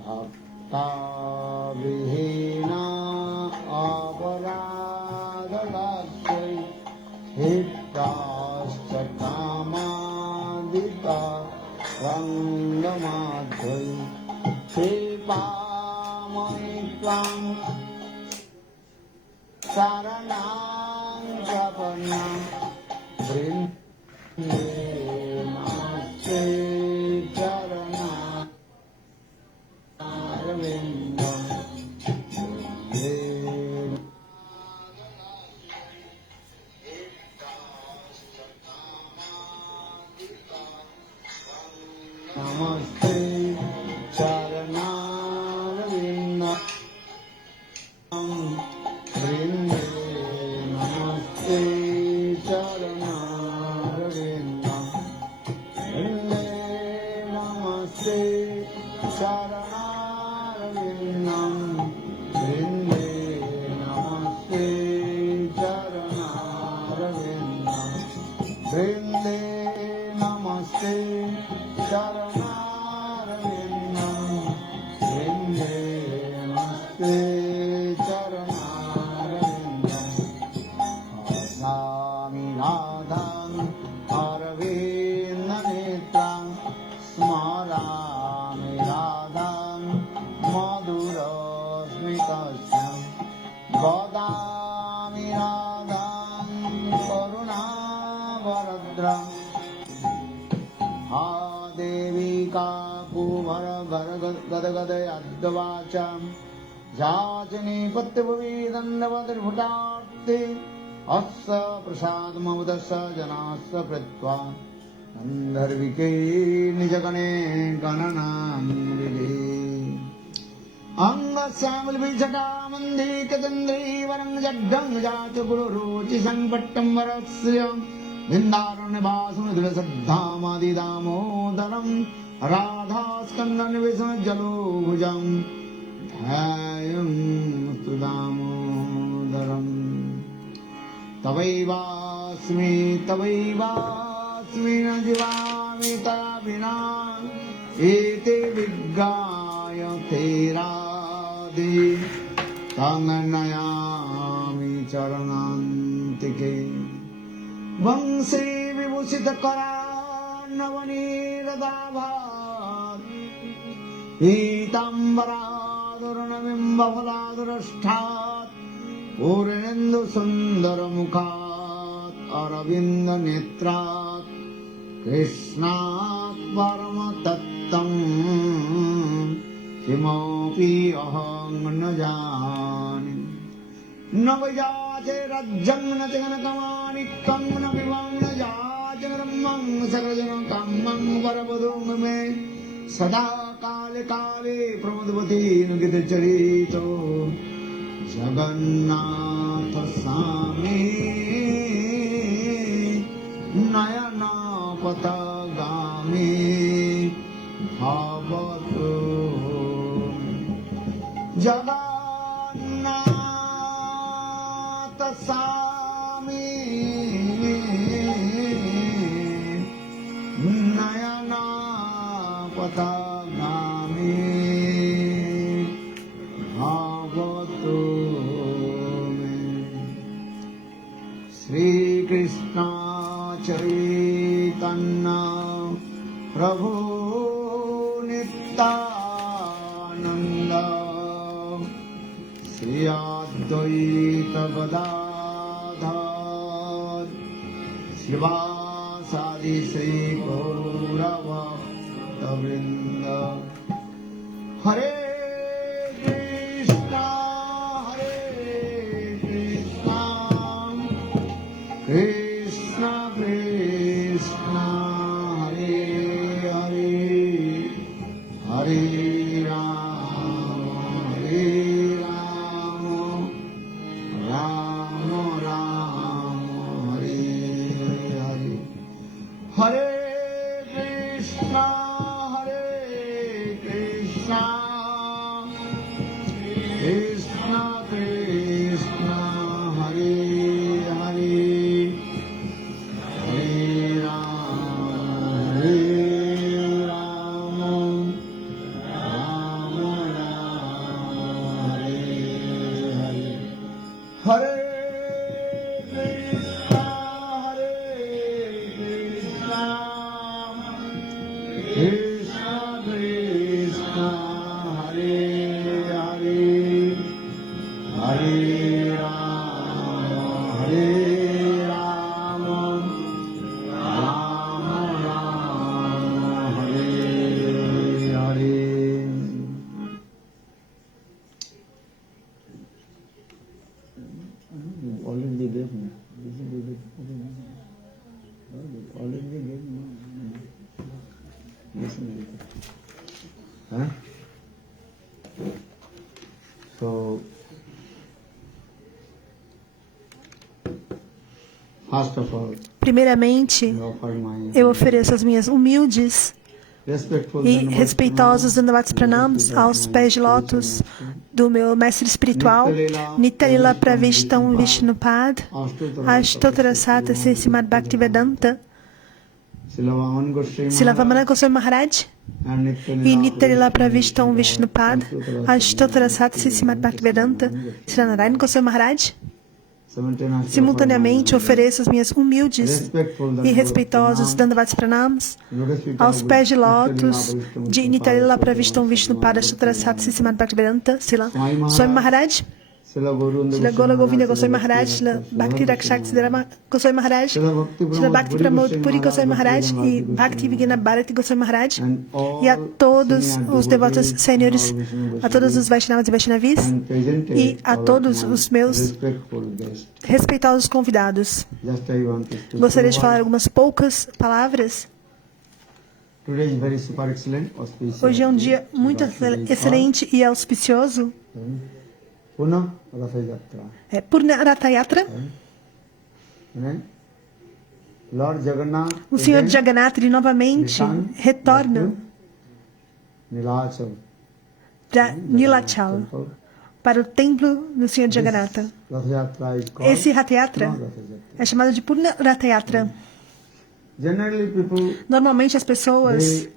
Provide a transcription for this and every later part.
भक्ताविहीना अपराधलास्यै क्षिप्ताश्च कामादिता रङ्गमाध्यै कृपामयि त्वां शरणां प्रपन्नां वृन्दे नमस्ते चरणारविन्दं नमस्ते चरणारविन्दं वृन्दे नमस्ते चरणारविन्दं वृन्दे नमस्ते चरणारविन्दं वृन्दे नमस्ते चरणारविन्दं वृन्दे नमस्ते चरणारविन्दं वृन्दे नमस्ते चरणारविन्दं स्वामी राधां अरविन्दनेत्रां स्मरामि राधां मधुरस्मितस्यां वदामि राधां करुणावरद्रां हा देवी काकुभर गदगदयद्वाचां याचने पत्यभुवि दण्डवद्भुटार्थे अस्य प्रसादमवदस्य जनास्य कृत्वा गन्धर्विके निजगणे गणनां विधे अङ्गस्यामलविजटामन्दिकचन्द्रीवरं जड्डं जाच गुरुरुचि संपट्टं वरस्य बिन्दारण्यवासमधुरसद्धामादिदामोदरं राधास्कन्दनिवेशजलोभुजं ध्यायं स्तु दामोदरम् तवैवास्मि न जीवामि तया विना एते विज्ञायते राधे तं नयामि चरणान्तिके वंशे विभूषितकरान्नवनीरदाभात् पीताम्बरादुर्नबिम्बफलादुरष्ठात् पूर्णेन्दुसुन्दरमुखात् अरविन्दनेत्रात् कृष्णात् परमतत्त्वं किमपि अहं न जाने न वैयाचे राज्यं न च कनकमाणिक्यं न विभवं न जाचे ब्रह्मं सकलजनकामं वरवधूं मे सदा काले काले प्रमोदवती न गिरिचरितो जगन्नाथ स्वामी नयनपथगामी भवतु जगन्नाथ स्वामी नयनपथगामी भवतु श्री कृष्ण चैतन्य प्रभु नित्यानंद श्री अद्वैत गदाधर शिवासादि श्री गौरभक्तवृंद हरे कृष्ण कृष्ण हरे हरे हरे राम राम राम हरे हरे हरे कृष्ण कृष्ण कृष्ण हरे हरे Ram Eh? So, first of all, Primeiramente, I offer my eu ofereço as minhas humildes respectful e Dandavats respeitosos Dandavats Pranams Pranams aos pés de lótus do meu mestre espiritual, Nityalila Pravishtam Vishnupad, Ashtotarasata Srimad Bhaktivedanta, Srila Vamana Goswami Maharaj e Nityalila Pravishtam Vishnupad, Ashtotarasata Srimad Bhaktivedanta, Srila Narayana Goswami Maharaj. Simultaneamente ofereço as minhas humildes e respeitosos Dandavats Pranams aos pés de lótus de Nityalila Pravishtam Vishnupad Ashtotarasata Srimad Bhaktivedanta, Srila Swami Maharaj, Srila Gola Govinda Goswami Maharaj, Srila Bhakti Rakshak Siddharama Goswami Maharaj, Srila Bhakti Pramod Puri Goswami Maharaj e Bhakti Vigna Bharati Goswami Maharaj, e a todos os devotos senhores, a todos os Vaishnavas e Vaishnavis, e a todos os meus respeitosos convidados. Gostaria de falar algumas poucas palavras. Hoje é um dia muito excelente e auspicioso. É Purna Ratha Yatra. O Senhor Jagannath ele novamente retorna para Nilachal, para o templo do Senhor Jagannatha. Esse Ratha Yatra é chamado de Purna Ratha Yatra. Normalmente as pessoas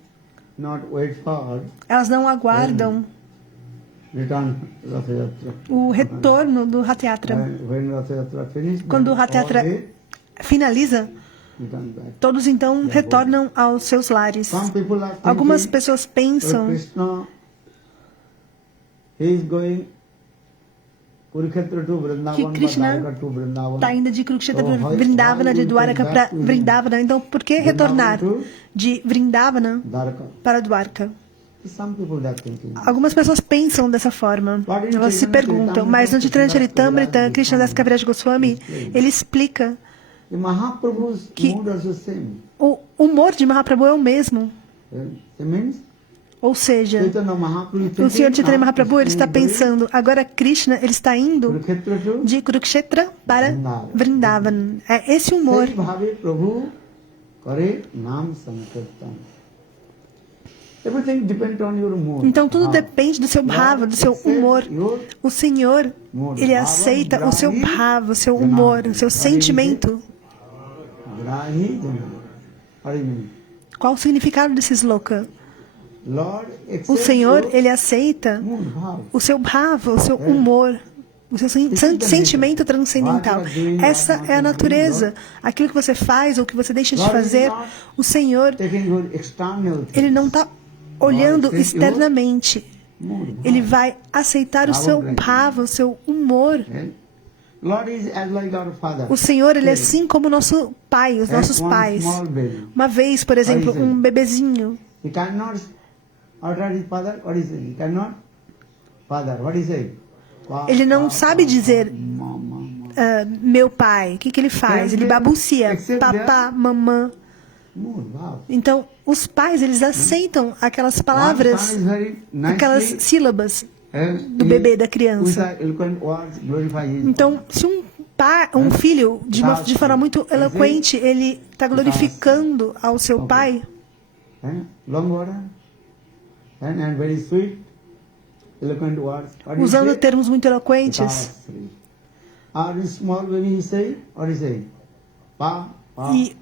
elas não aguardam o retorno do Ratha Yatra. Quando o Ratha Yatra finaliza, todos então retornam aos seus lares. Algumas pessoas pensam que Krishna está indo de Kurukshetra para Vrindavana, de Dwaraka para Vrindavana. Então, por que retornar de Vrindavana para Dwarka? Algumas pessoas pensam dessa forma. Elas se perguntam, mas no Chaitanya Charitamrita, Krishna Das Kaviraj Goswami, ele explica que o humor de Mahaprabhu é o mesmo. Ou seja, o Senhor Chaitanya Mahaprabhu ele está pensando, agora Krishna ele está indo de Kurukshetra para Vrindavan. É esse humor. Então tudo depende do seu bhava, do seu humor. O Senhor, ele aceita o seu bhava, o seu humor, o seu sentimento. Qual o significado desse sloka? O Senhor, ele aceita o seu bhava, o seu humor, o seu sentimento transcendental. Essa é a natureza. Aquilo que você faz ou que você deixa de fazer, o Senhor, ele não está olhando externamente. Ele vai aceitar o seu bhava, o seu humor. O Senhor, ele é assim como o nosso pai, os nossos pais. Uma vez, por exemplo, um bebezinho. Ele não sabe dizer meu pai. O que ele faz? Ele babucia. Papá, mamã. Então, os pais, eles aceitam aquelas palavras, aquelas sílabas do bebê, da criança. Então, se um filho, de forma muito eloquente, ele está glorificando ao seu pai, usando termos muito eloquentes, e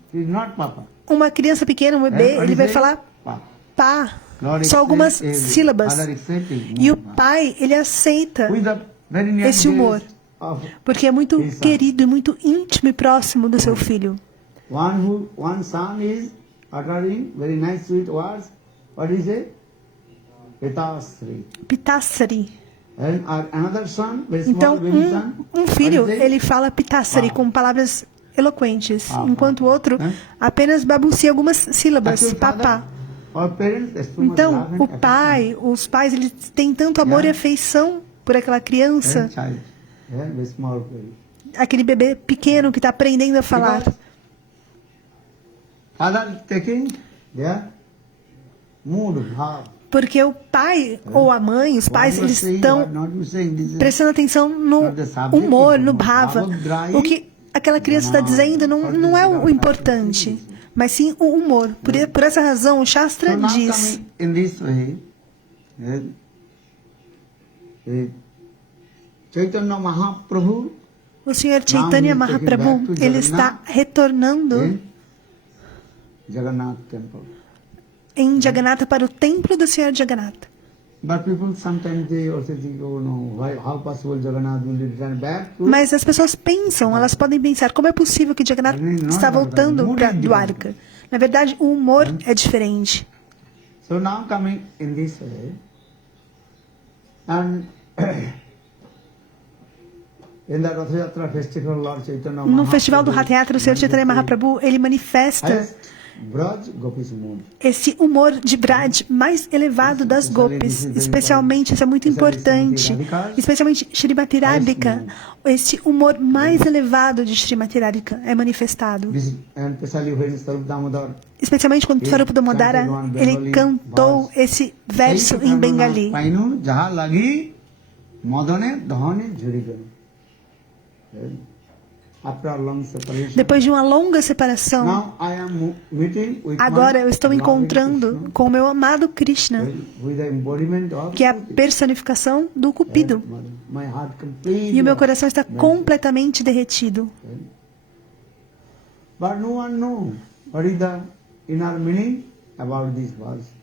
uma criança pequena, um bebê, ele vai falar pá, só algumas sílabas. E o pai, ele aceita esse humor, porque é muito querido e muito íntimo e próximo do seu filho. One son is uttering very nice sweet words. What is it? Pitasri. Pitasri. Another son, very small, então, baby son, um filho, ele fala Pitasri com palavras eloquentes, enquanto o outro apenas babucia algumas sílabas, papá. Então, o pai, os pais, eles têm tanto amor e afeição por aquela criança, aquele bebê pequeno que está aprendendo a falar. Porque o pai ou a mãe, os pais, eles estão prestando atenção no humor, no bhava. O que aquela criança está dizendo não é o importante, mas sim o humor. Por essa razão, o Shastra diz... Chaitanya Mahaprabhu, o Senhor Chaitanya Mahaprabhu, ele está retornando Jagannath Temple. Em Jagannatha para o templo do Senhor Jagannatha. Mas as pessoas pensam, elas podem pensar, como é possível que Jagannatha está voltando para Dwarka? Na verdade, o humor é diferente. So now coming in this way, and no festival do Rath Yatra, o Senhor Chaitanya Mahaprabhu, ele manifesta esse humor de Braj mais elevado das Gopis, especialmente, isso é muito importante, especialmente Srimati Radhika, esse humor mais elevado de Srimati Radhika é manifestado. Especialmente quando Swarupa Damodara, ele cantou esse verso em Bengali. Depois de uma longa separação, agora eu estou encontrando com o meu amado Krishna, que é a personificação do Cupido. E o meu coração está completamente derretido.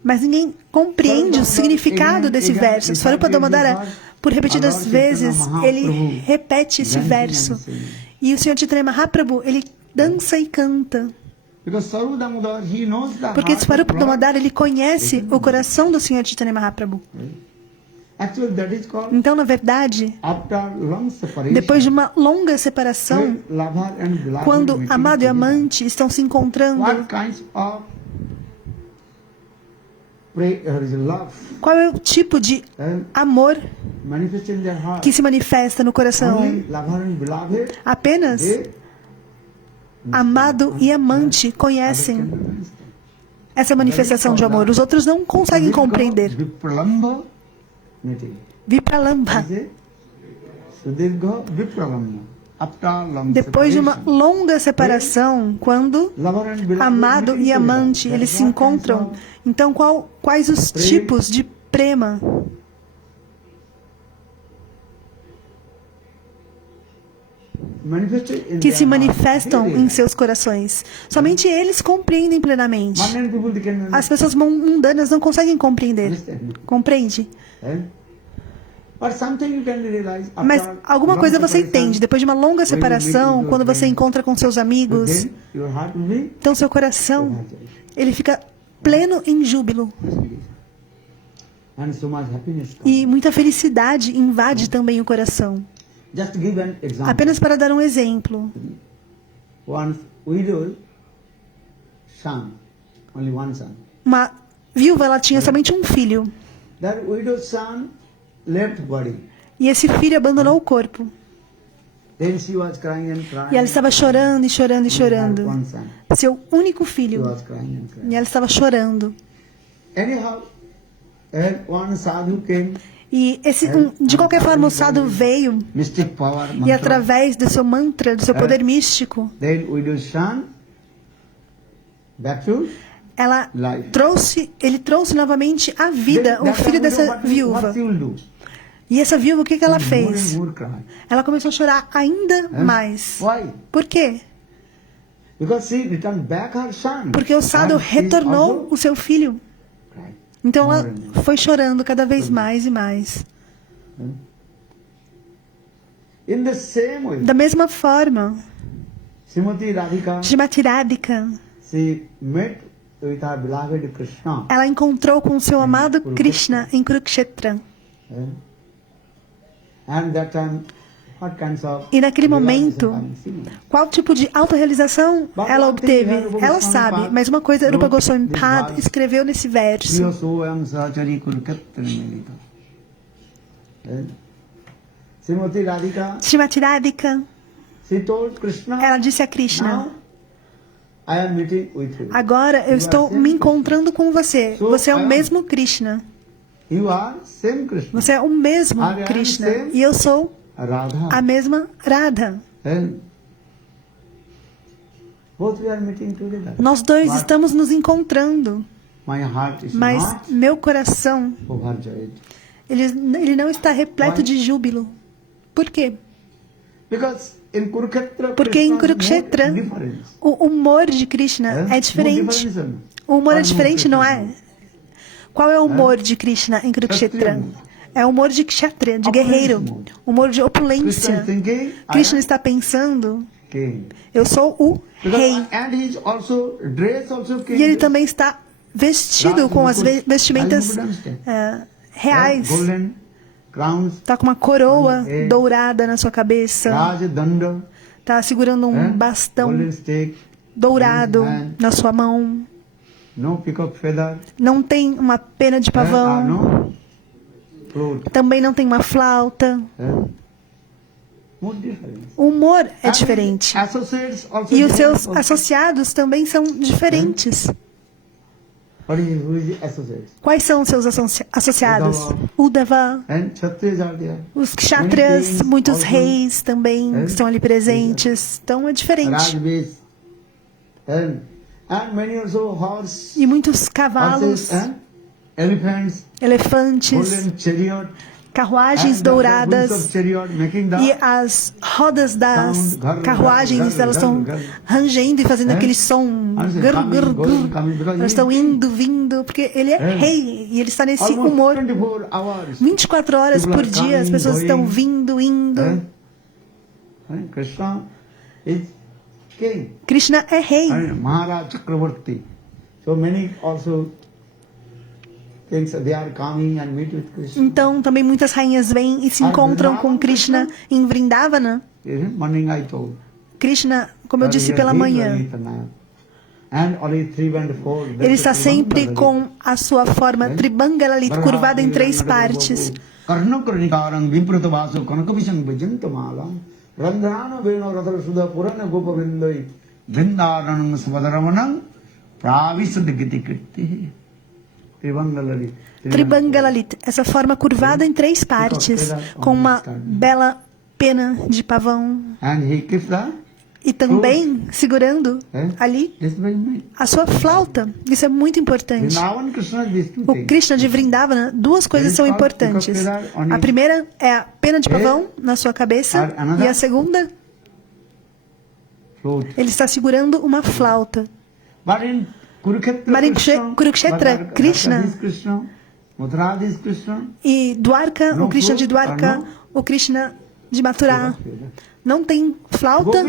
Mas ninguém compreende o significado desse verso. Swarupa Damodara, por repetidas vezes, ele repete esse verso. E o Senhor Chaitanya Mahaprabhu, ele dança e canta. Porque Swarupa Damodara, ele conhece o coração do Senhor Chaitanya Mahaprabhu. Então, na verdade, depois de uma longa separação, quando amado e amante estão se encontrando, qual é o tipo de amor que se manifesta no coração? Apenas amado e amante conhecem essa manifestação de amor. Os outros não conseguem compreender. Vipralambha. Depois de uma longa separação, quando amado e amante eles se encontram, então quais os tipos de prema? Que se manifestam em seus corações. Somente eles compreendem plenamente. As pessoas mundanas não conseguem compreender. Compreende? Mas alguma coisa você entende. Depois de uma longa separação, quando você encontra com seus amigos, então seu coração, ele fica pleno em júbilo. E muita felicidade invade também o coração. Apenas para dar um exemplo. Uma viúva, ela tinha somente um filho. E esse filho abandonou o corpo. E ela estava chorando e chorando e chorando. Seu único filho. E ela estava chorando. E de qualquer forma o sadhu veio e através do seu mantra, do seu poder místico, ele trouxe novamente à vida o filho dessa viúva. E essa viúva, o que ela fez? Ela começou a chorar ainda mais. Por quê? Porque o sadhu retornou o seu filho. Então ela foi chorando cada vez mais e mais. Da mesma forma, Srimati Radhika, ela encontrou com seu amado Krishna em Kurukshetra. E naquele momento, qual tipo de autorrealização ela obteve? Ela sabe, mas uma coisa Rupa Goswami Pad escreveu nesse verso. Srimati Radhika, ela disse a Krishna: agora eu estou me encontrando com você. Você é o mesmo Krishna. You are same Krishna. Você é o mesmo I am Krishna. same E eu sou Radha. a mesma Radha. And both we are meeting together. Nós dois But estamos nos encontrando. my heart is Mas not meu coração, overjoyed. ele não está repleto Why? de júbilo. Por quê? Because in Kurukshetra, Porque em Krishna's Kurukshetra, mood different. o humor de Krishna é Mood diferente. different. O humor é What diferente, mood não é? Qual é o humor de Krishna em Kurukshetra? Kshatriya. É o humor de kshatriya, de guerreiro. O humor de Krishna opulência. is thinking, Krishna I está pensando, am king. eu sou o rei. Because, and he is also dressed also king. E ele também está vestido com as vestimentas reais. Golden crowns, Está com uma coroa dourada na sua cabeça. Raj Danda, Está segurando um bastão golden stick, dourado na sua mão. no peacock feather, Não tem uma pena de pavão. no flute. Também não tem uma flauta. Mood different. O humor é And diferente. associates also E os different seus also. associados também são diferentes. What is who is the associates? Quais são os seus associados? Uddhava, And Kshatriyas are there. os kshatriyas, Many muitos kings reis também estão ali presentes. Então é diferente. Rajvis, and many also horse, E muitos cavalos, horses, and elephants, elefantes, golden chariot, carruagens and the wheels douradas. of chariot making the E as rodas das carruagens, elas estão rangendo e fazendo aquele som. Gur, gur, gur. Elas estão indo, vindo, porque ele é rei e ele está nesse almost humor. 24 hours. 24 horas por dia, as pessoas estão vindo, indo. Krishna is king. Krishna é rei. And Maharaj Chakravarti. So many also things they are coming and meet with Krishna. Então, também muitas rainhas vêm e se encontram com Krishna em Vrindavana. Morning I told. Krishna, como eu disse pela manhã, ele está sempre com a sua forma Tribangalalita curvada em 3 partes. Tribangalalita, essa forma curvada em 3 partes, com uma bela pena de pavão. E também segurando ali a sua flauta. Isso é muito importante. O Krishna de Vrindavana, 2 coisas são importantes. A primeira é a pena de pavão na sua cabeça. E a segunda, ele está segurando uma flauta. Mas em Kurukshetra, Krishna e Dwarka, o Krishna de Dwarka, o Krishna de Mathura, não tem flauta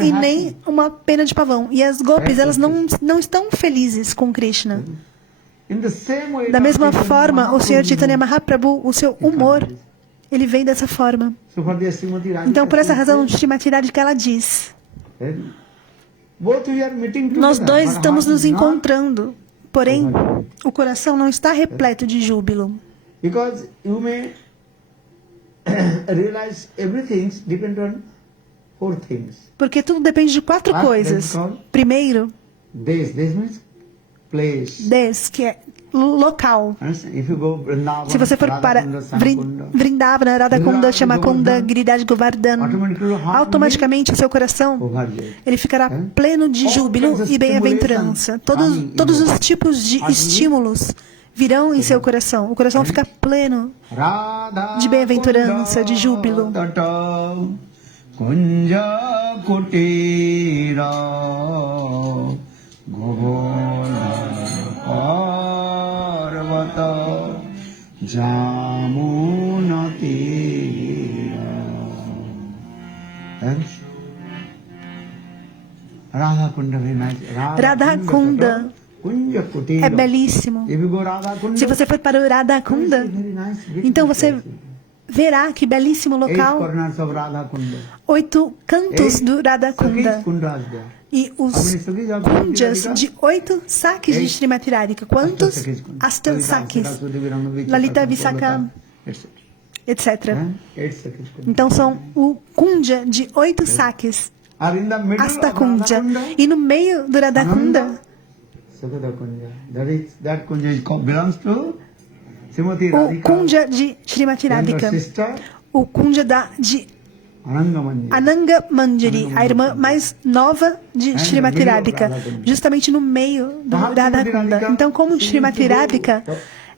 e nem uma pena de pavão. E as gopis, elas não estão felizes com Krishna. Da mesma forma, o Senhor Chaitanya Mahaprabhu, o seu humor, ele vem dessa forma. Então, por essa razão, Srimati Radhika, ela diz: nós dois estamos nos encontrando, porém, o coração não está repleto de júbilo. Because you may realize everything depends on 4 things. Porque tudo depende de 4 coisas. Primeiro, This means place. Des, que é local. If you go Vrindavan, Se você for para Vrindavana, Radhakunda, Shamakunda, Giridhar Govardhan, automaticamente o seu coração ele ficará pleno de júbilo e bem-aventurança. Todos os tipos de estímulos virão em seu coração. O coração fica pleno de bem-aventurança, de júbilo. Kunja Kutira Parvata Jamuna Tira. Radha Kunda, very nice. Radha Kunda é belíssimo. Se você for para o Radha Kunda, então você verá que belíssimo local. 8 cantos do Radha Kunda. E os kunjas de 8 saques de Srimati Radhika. Quantos? Asta saques. Lalita Visakha, etc. Então são o kunja de 8 saques. Asta kunja. E no meio do Radha Kunda, That kunja belongs to Srimati o Radhika, Kundya de Srimati younger Radhika, sister, o Kundya de Ananga Manjari. Ananga Manjari, a irmã mais nova de Srimati Radhika, Radha-kunda. justamente no meio do Então, Radha-kunda. Radhika, Então, como Srimati Radhika,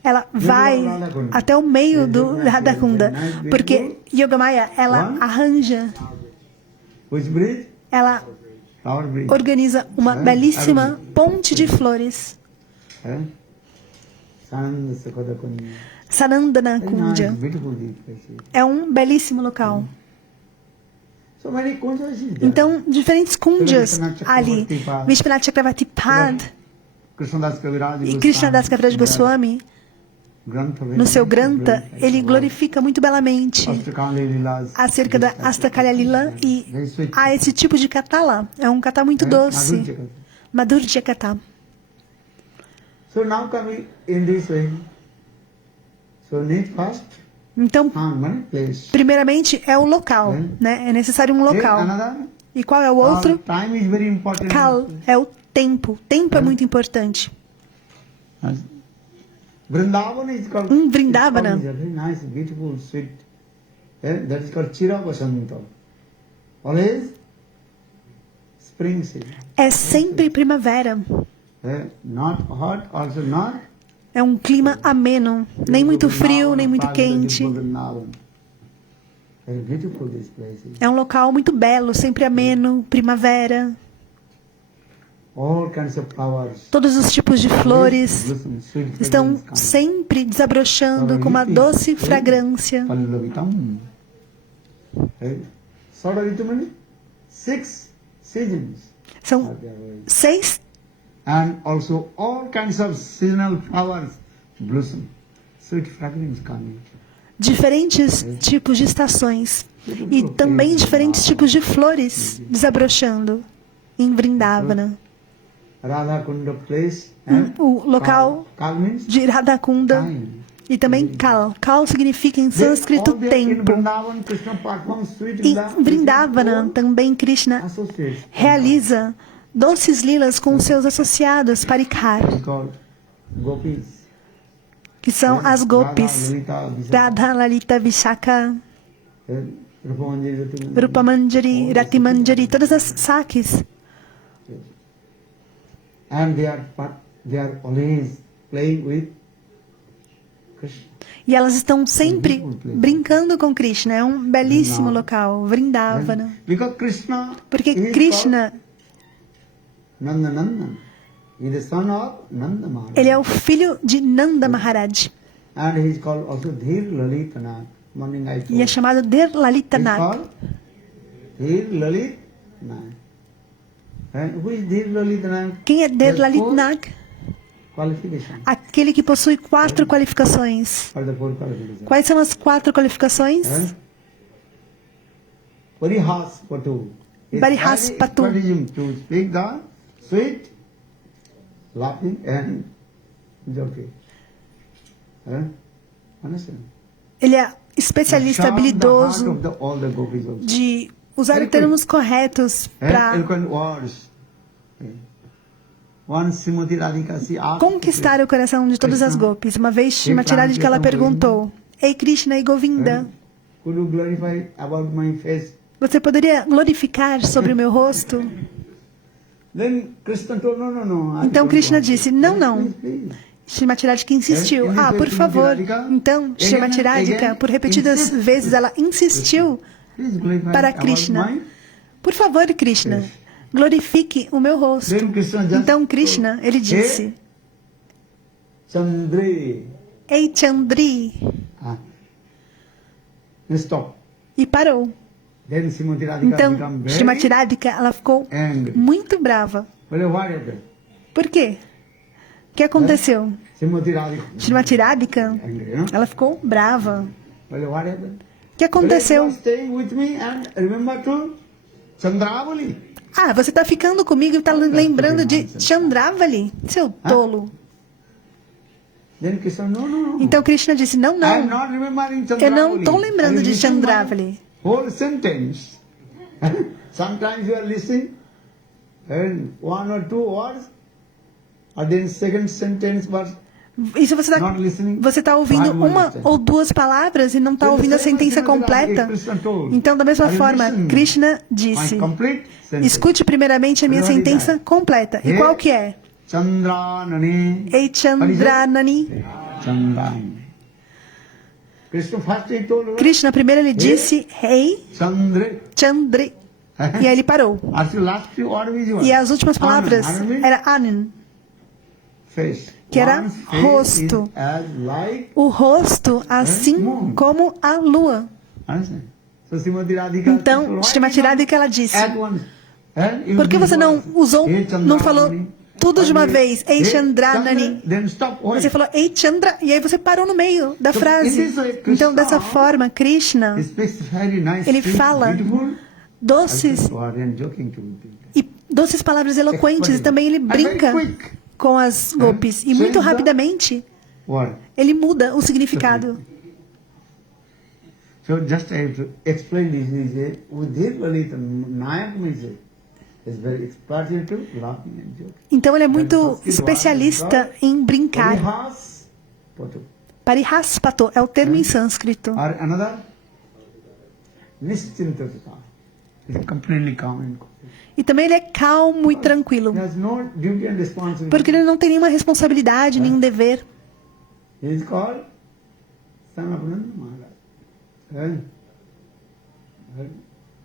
ela vai até o meio do Radha-kunda, porque Yogamaya, ela arranja, Which bridge? ela Our bridge. organiza uma belíssima ponte de flores, Eh? Sananda Sakhada Kunya. Sanandana Very nice, Kundya. beautiful these places. É um belíssimo local. So many kunjas is there. Então, diferentes kunjas ali. Vishwanath Chakravarti Pad Krishnadas Kaviraj e Krishnadas Kaviraj Goswami, no seu Granta, ele glorifica muito belamente acerca da Astakalya Lila e há esse tipo de kata lá. É um kata muito doce. Madhurya Kata. So now coming in this way. So need first Então, one place. primeiramente é o local, né? É necessário um Then local. another. E qual é o outro? Time is very important. Kal é o tempo. Tempo é muito importante. Vrindavana is called. Vrindavana. It's very nice, beautiful, sweet. That is called Chira Vasanta. Always spring season. É sempre primavera. Not hot, also not. É um clima ameno, nem muito frio, nem muito quente. Very beautiful this place is. É um local muito belo, sempre ameno, primavera. All kinds of flowers. Todos os tipos de flores Blossom, sweet estão fragrance comes. sempre desabrochando com uma doce fragrância. Pallavitam. Sort many? 6 seasons. São 6 And also all kinds of seasonal flowers blossom. Sweet fragrance coming. diferentes tipos de estações e também diferentes tipos de flores desabrochando em Vrindavana. Radha-kunda place. O local Kal means de Radha-kunda time. e também Kal. Kal significa em sânscrito tempo. Em Vrindavana também Krishna realiza doces lilas com os seus associados Parikar, que são as gopis, Radha, Lalita, Vishaka, Rupamanjari, Ratimanjari, todas as sakis. And they are always playing with Krishna. E elas estão sempre brincando com Krishna. É um belíssimo local, Vrindavana. Because Krishna Porque Krishna, Nandanandan, he is the son of Nanda Maharaj. ele é o filho de Nanda Maharaj. And he is called also Dhir Lalitanath. Morning I told. E é chamado Der He is Lalitanath. called Dhir Lalitanath. And who is Dhir Lalitanath? Quem é Der Lalitanath? Qualification. Aquele que possui 4 qualificações. For the 4 qualifications. Quais são as 4 qualificações? Parihas Patu. Parihas Patu. To speak the sweet, laughing and joking. Understand? Ele é especialista, habilidoso All the gopis also. de usar termos corretos para Eloquent words. One Srimati Radhika, she asked conquistar o coração de todas as gopis. Uma vez, Srimati Radhika, ela perguntou: Ei Krishna e Govinda, could you glorify about my face? você poderia glorificar sobre o meu rosto? Then Krishna told, no. Então Krishna disse: Não, não. Srimati Radhika insistiu: por favor. Então Srimati Radhika, por repetidas vezes, ela insistiu para Krishna: por favor, Krishna, glorifique o meu rosto. Então Krishna, ele disse: Chandri. Ei Chandri. Stop. E parou. Então Srimati Radhika, ela ficou muito brava. Por quê? O que aconteceu? Srimati Radhika, ela ficou brava. O que aconteceu? Você está ficando comigo e está lembrando de Chandravali, seu tolo. Então Krishna disse: não, eu não estou lembrando de Chandravali. Sometimes you are listening and 1 or 2 words, or then second sentence was E se você not listening, está ouvindo how do you uma understand? ou duas palavras e não está Then the ouvindo a same sentença Srimati completa, Radhika Krishna told, então da mesma "I will forma, listen Krishna my disse: complete sentence." escute primeiramente a minha What is sentença that? completa. E Hey, qual que é? Chandranani. Ei Chandranani. Chandranani. Krishna first he told her, Krishna primeiro ele disse Rei Chandra. Chandri. E aí ele parou. As the last few words is what? E as últimas palavras Anand. Anand era Anan, face. que era One's face rosto. is as like, O rosto, assim moon. como a lua. understand? So Srimati Radhika Então, told, "Why Srimati not Radhika ela disse: add one? You por que use você não words? usou, Hey, não falou Chandranani. tudo de uma vez? Ei Hey, Chandranani. Chandra, then stop. Why? Você falou Ei Chandra, e aí você parou no meio da So, frase. in this way, Krishna Então, dessa forma, Krishna, He speaks very nice, ele sweet, fala beautiful, doces and joking to people. e doces palavras eloquentes, e também ele brinca com as golpes. E muito rapidamente, What? ele muda o significado. So just I have to explain this. Udhir Lalita Nayak means is very expert into laughing and joking. Então ele é muito especialista em brincar. Parihas Patu. Parihaspato é o termo em sânscrito. Or another Nischintata. It's completely calm and cool. E também ele é calmo e tranquilo, He has no duty and responsibility. porque ele não tem nenhuma responsabilidade, nenhum dever. He is called son of Nanda Maharaj.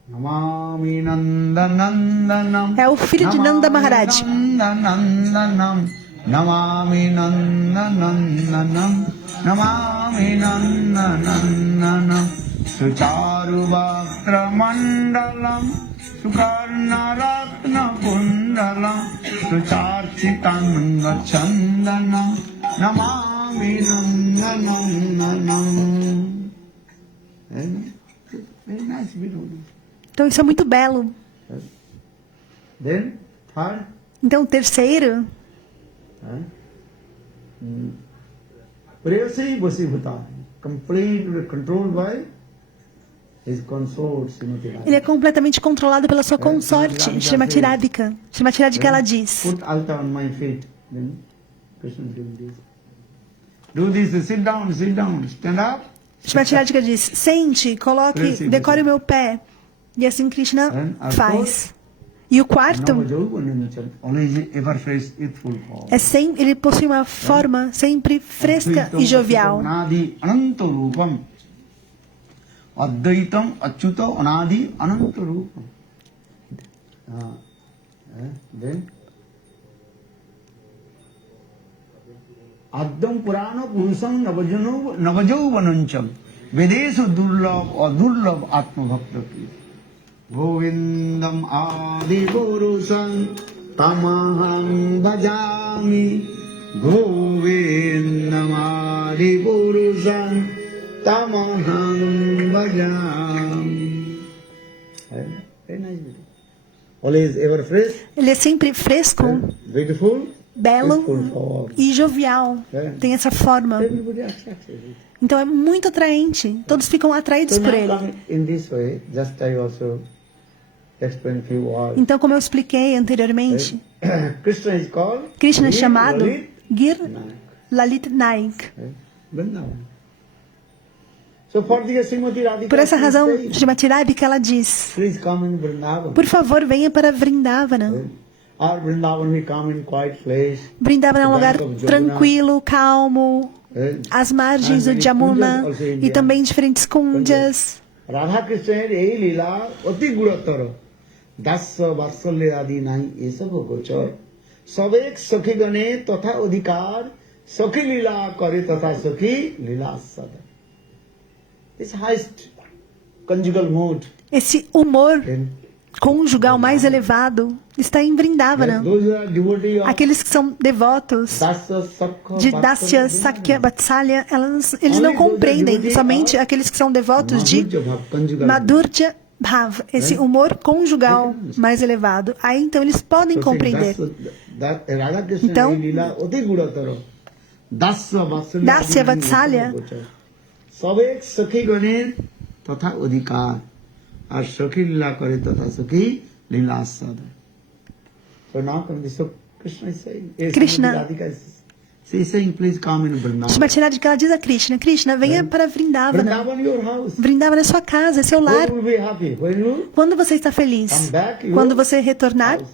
Namami Nanda Nandanam. É o filho de Nanda Maharaj. Nandanam. Namami Nanda Nandanam. Namami Nanda Nandanam. Sucharu Bhaktra Mandalam. Sukarna Ratna Kundalam. Sucharchitanga Chandanam. Namami Nanda Nandanam. Very nice, beautiful. Então isso é muito belo. Then, third, Então o terceiro, Prayasi Vasibhuta, completely controlled by his consort, Srimati Radhika. ele é completamente controlado pela sua consorte, Srimati Radhika. Srimati Radhika ela diz: Put altar on my feet. Then Krishna doing this. Do this, sit down, stand up. Srimati Radhika diz: sente, coloque, decore o meu pé. E assim Krishna faz. E o quarto é sempre, ele possui uma forma sempre fresca e jovial. Advaitam Achyuta Anadi Ananta Rupam. Then Addam Purana Purusam Navajauvanancham Vedesu Durlab Atma Bhakta Ki Govindam Adi Purusam Tamaham Bhajami Govindam Adi Purusam Tamaham Bhajami. Very nice. Always ever fresh. Ele é sempre fresco, Beautiful. belo e jovial. Tem essa forma. Everybody accepts it. Então é muito atraente. Todos ficam atraídos So por now ele. coming in this way, just I also explain few words. Então, como eu expliquei anteriormente, Krishna is called Krishna é chamado Lalit Gir Nayak. Lalit Naik. Vrindavan. So for the Srimati Radhika, Por essa razão, she says, Srimati Radhika ela diz: please come in Vrindavan. por favor, venha para Vrindavana. Or Vrindavan we come in quiet place. Vrindavana é um lugar tranquilo, calmo, às margens do Jamuna e também diferentes kunjas. Radha Krishna ei lila ati guratara. Dasya varsalya adi nahi esab gochar. Sabek sakhi gane tatha adhikar. Sakhi lila kare tatha sakhi lila sada. This highest conjugal mood. Esse humor conjugal mais elevado está em Vrindavana. Aqueles que são devotos de Dasya, Sakya, Vatsalya, eles não compreendem. Somente aqueles que são devotos de Madhurya Bhav, esse humor conjugal mais elevado. Aí então eles podem compreender. Então, Dasya, Vatsalya, Sabek sakhi gane tatha adhikar. Ar sakhi lila kare tatha sakhi lila sada. So now come this, so Krishna is saying, Krishna Radhika is She is saying, please come in Vrindavan. Shrimati Radhika, ela diz a Krishna, Krishna, venha para Vrindavana. Vrindavan, your house. Vrindavana é sua casa, é seu lar. When you will be happy? When you Quando você está feliz? come back, you Quando você retornar house.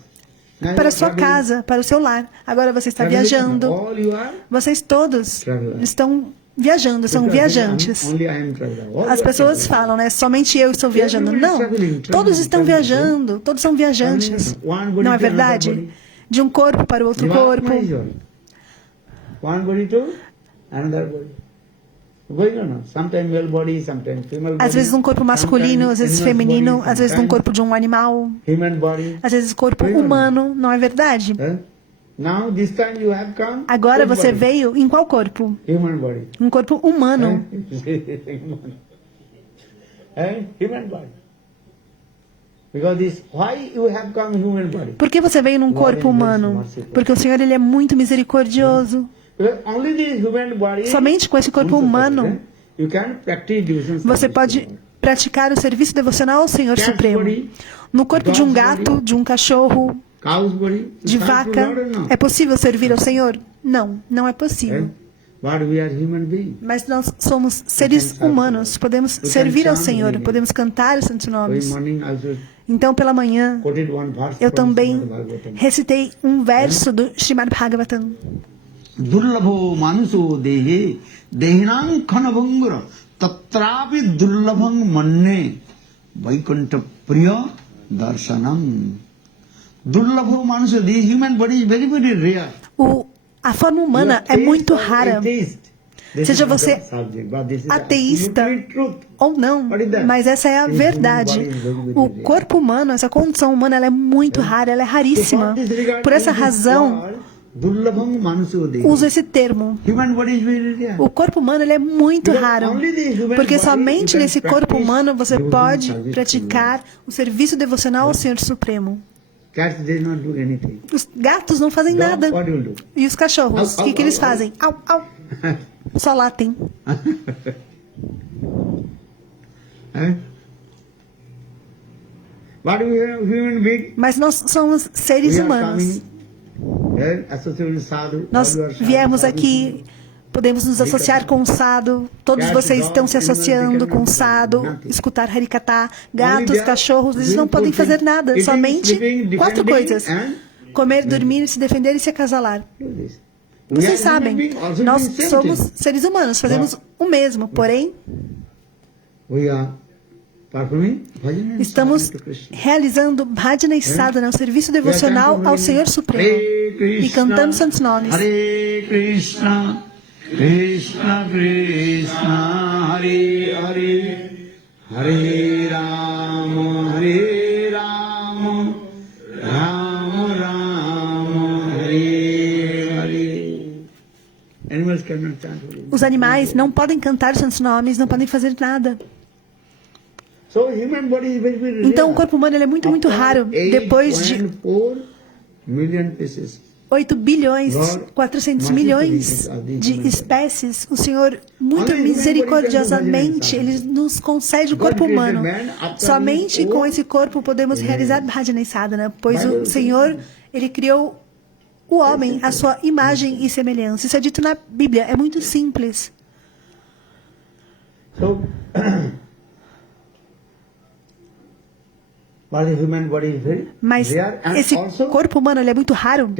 Now para you sua are casa, para o seu lar. Agora você está traveling. viajando. All you are Vocês todos traveling. estão viajando, são viajantes. Only I am traveling. All As you are pessoas traveling. falam, né? Somente eu estou viajando. Não, todos estão viajando, todos são viajantes. Não é verdade? De um corpo para o outro corpo. One body to another body. Going on. Sometimes male body, sometimes female body. Às vezes um corpo masculino, às vezes sometimes animal feminino, body, às vezes um sometimes corpo de um animal, human body. às vezes corpo humano, não é verdade? Now this time you have come. Agora which você body? veio em qual corpo? Human body. Um corpo humano. Human body. Because this, why you have come human body? Por que você veio num corpo humano? Porque o Senhor ele é muito misericordioso. Because only the human body. Somente com esse corpo humano You can practice devotion você service pode to God. praticar o serviço devocional ao Senhor Cat's Supremo. body, No corpo de um gato, de um cachorro, Cow's body. de You can't do vaca, Lord or no? é possível servir ao Senhor? Não, não é possível. But we are human beings. Mas nós somos seres humanos, podemos servir ao Senhor, podemos cantar os santos Every nomes. morning I also Então, pela manhã, quoted one verse eu from também Srimad Bhagavatam. recitei um verso do Srimad Bhagavatam. Durlabho manuso dehe dehinam khanabhangura tatrapi durlabhang manne vaikunta priya darshanam. Durlabho manuso, the human body is very, very rare. A forma humana é muito rara. Seja você ateísta ou não, mas essa é a verdade. O corpo humano, essa condição humana, ela é muito rara, ela é raríssima. Por essa razão, uso esse termo. O corpo humano ele é muito raro, porque somente nesse corpo humano você pode praticar o serviço devocional ao Senhor Supremo. Os gatos não fazem nada. E os cachorros, o que eles fazem? Au, au. Só latem. Mas nós somos seres humanos. Nós viemos aqui, podemos nos associar com o sadhu. Todos vocês estão se associando com o sadhu, escutar Harikatha. Gatos, cachorros, eles não podem fazer nada. Somente 4 coisas: comer, dormir, se defender e se acasalar. Vocês sabem, nós somos seres humanos, fazemos o mesmo, porém estamos realizando bhajana e sadhana, o serviço devocional ao Senhor Supremo, e cantando santos nomes. Hare Krishna, Krishna Krishna, Hare Hare, Hare Rama, Rama Rama, Hare Hare. Animals cannot chant. Os animais não podem cantar os santos nomes, não podem fazer nada. Então o corpo humano ele é muito, muito raro. Depois de 8 bilhões, 400 milhões de espécies, o Senhor, muito misericordiosamente, Ele nos concede o corpo humano. Somente com esse corpo podemos realizar bhajana e sadhana, pois o Senhor, Ele criou o homem à sua imagem e semelhança. Isso é dito na Bíblia, é muito simples. Mas esse corpo humano ele é muito raro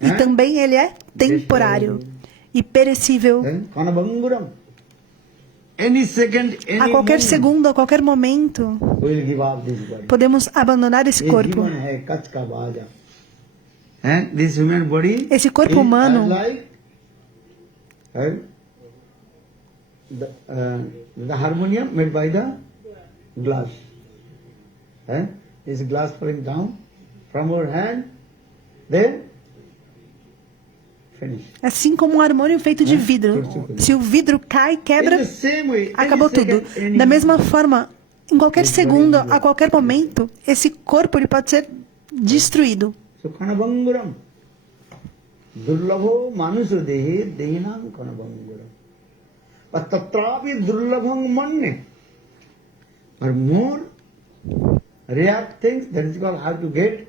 e também ele é temporário e perecível. A qualquer segundo, a qualquer momento, podemos abandonar esse corpo. Esse corpo humano the harmonium made by the glass. Is glass falling down from our hand, then finish. Assim como um harmônio feito de vidro. Se o vidro cai, quebra, acabou tudo. Da mesma forma, em qualquer segundo, a qualquer momento, esse corpo ele pode ser destruído. So kanabanguram durlabho manusa dehe dehinam kanabanguram. But tatrapi durlabhang manne. But more rare things, that is called how to get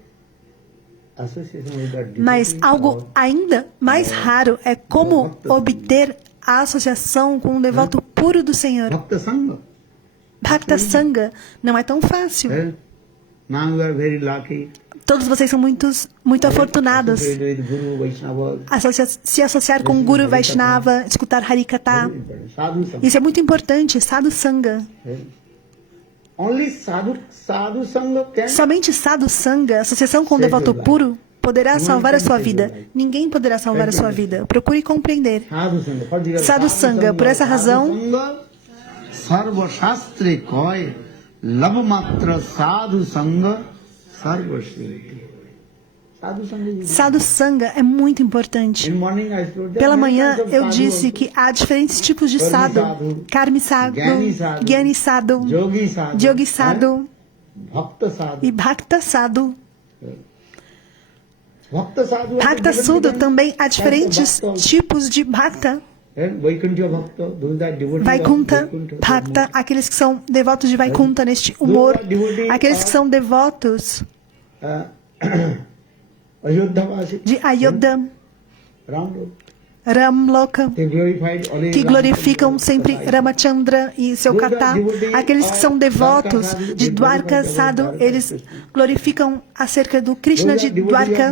association with the devotee Mas algo or ainda mais raro é como obter a associação com um devoto puro do Senhor. Bhakta Sangha. Bhakta Sangha não é tão fácil. Now you are very lucky. Todos vocês são muito afortunados. Associated with Guru, Vaishnava. Se associar com Guru Vaishnava, escutar Harikatha. Sadhu Sangha. Isso é muito importante, Sadhu Sangha. Only sadhu Sangha can Somente Sadhu Sangha, associação com o devoto puro, poderá salvar a sua vida. Ninguém poderá salvar a sua vida. Procure compreender. Sadhu Sangha, por essa razão, Sarva Shastre Koi Lava Matra Sadhu Sangha Sarva Shri. Sadhu Sangha é muito importante. Pela manhã eu disse que há diferentes tipos de sadhu: Karmi sadhu, Gyani sadhu, Yogi sadhu e Bhakta sadhu. Bhakta sadhu também há diferentes tipos de Bhakta. Vaikuntha Bhakta, aqueles que são devotos de Vaikuntha neste humor, aqueles que são devotos de Ayodhya, Ramloka, que glorificam sempre Ramachandra e seu kata. Aqueles que são devotos de Dwarka Sadhu, eles glorificam acerca do Krishna de Dwarka.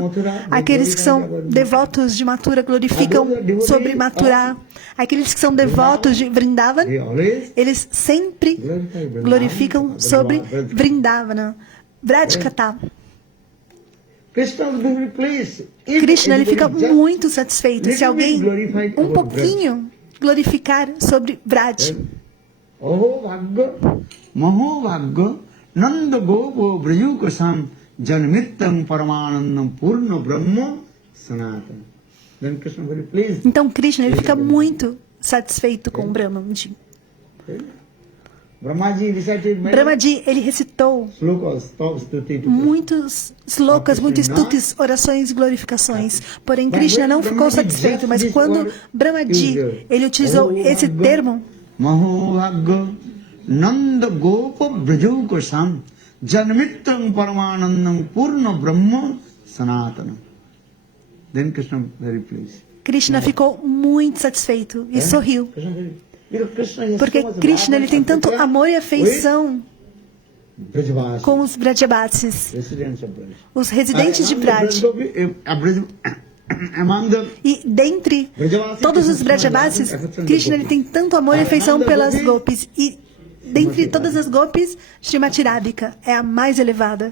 Aqueles que são devotos de Mathura glorificam sobre Mathura. Aqueles que são devotos de Vrindavan, eles sempre glorificam sobre Vrindavana. Vraj Kata. Krishna, ele fica muito satisfeito se alguém um pouquinho glorificar sobre Vraj. Mahovagga Nanda Gopo Brajukasam Janmittam Paramanandam Purna Brahma Sanatana. Then Krishna very pleased. Então Krishna, ele fica muito satisfeito com Brahmaji. Brahmaji, ele recitou muitos slokas, muitos stutis, orações e glorificações. Porém, Krishna não ficou satisfeito. Mas quando Brahmaji, ele utilizou esse termo, Mahovagga Nanda Gopa Brajukasam Janmittam Paramanandam Purna Brahma Sanatana. Then Krishna very pleased. Krishna ficou muito satisfeito e sorriu. Porque Krishna, ele tem tanto amor e afeição com os Brajabasis, os residentes de Braj. E dentre todos os Brajabasis, Krishna, ele tem tanto amor e afeição pelas Gopis. E dentre todas as Gopis, Srimati Radhika é a mais elevada.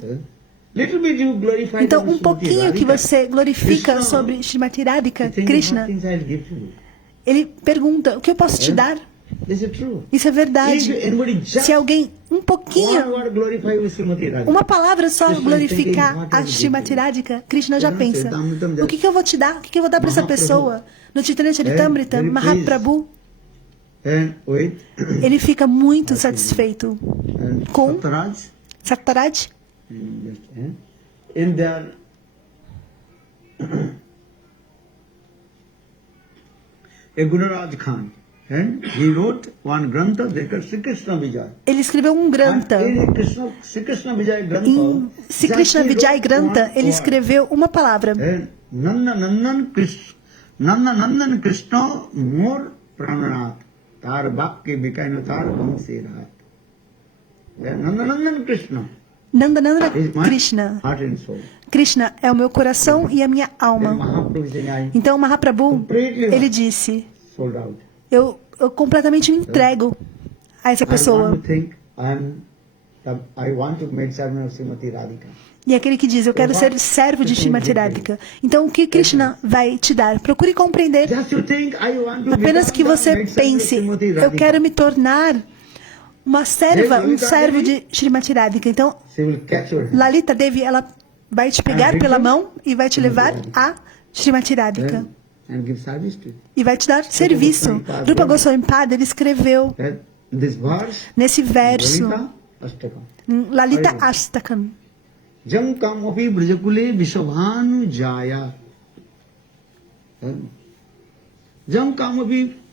Então, um pouquinho que você glorifica sobre Srimati Radhika, Krishna, ele pergunta: o que eu posso te dar? Isso é verdade. Se alguém um pouquinho, uma palavra só glorificar a Srimati Radhika, Krishna já pensa: o que eu vou te dar? O que eu vou dar para essa pessoa? No Chaitanya Charitamrita, Mahaprabhu, ele fica muito satisfeito com Sattaraj. In their Gunaraj Khan, and he wrote one grantha called Sri Krishna Vijay. Ele escreveu um grantha. Sri Krishna Vijay Em Sri Krishna Vijay Grantha, ele escreveu uma palavra: Nanda Nandan Krishna Mor Prananath Tar Bhakti Bikaino Tar Vamsirat. Nanda Nandan Krishna. Nandananda Krishna. Krishna é o meu coração e a minha alma. Então Mahaprabhu, ele disse: eu completamente me entrego a essa pessoa. E aquele que diz: eu quero ser servo de Srimati Radhika. Então o que Krishna vai te dar? Procure compreender. Apenas que você pense: eu quero me tornar uma serva, um servo de Srimati Radhika. Então, Lalita Devi, ela vai te pegar pela mão e vai te levar a Srimati Radhika. E vai te dar serviço. Rupa Goswami Pada, ele escreveu nesse verso, Lalita Ashtakam. Jankam api brajakule vishabhanu jaya. Jankam api.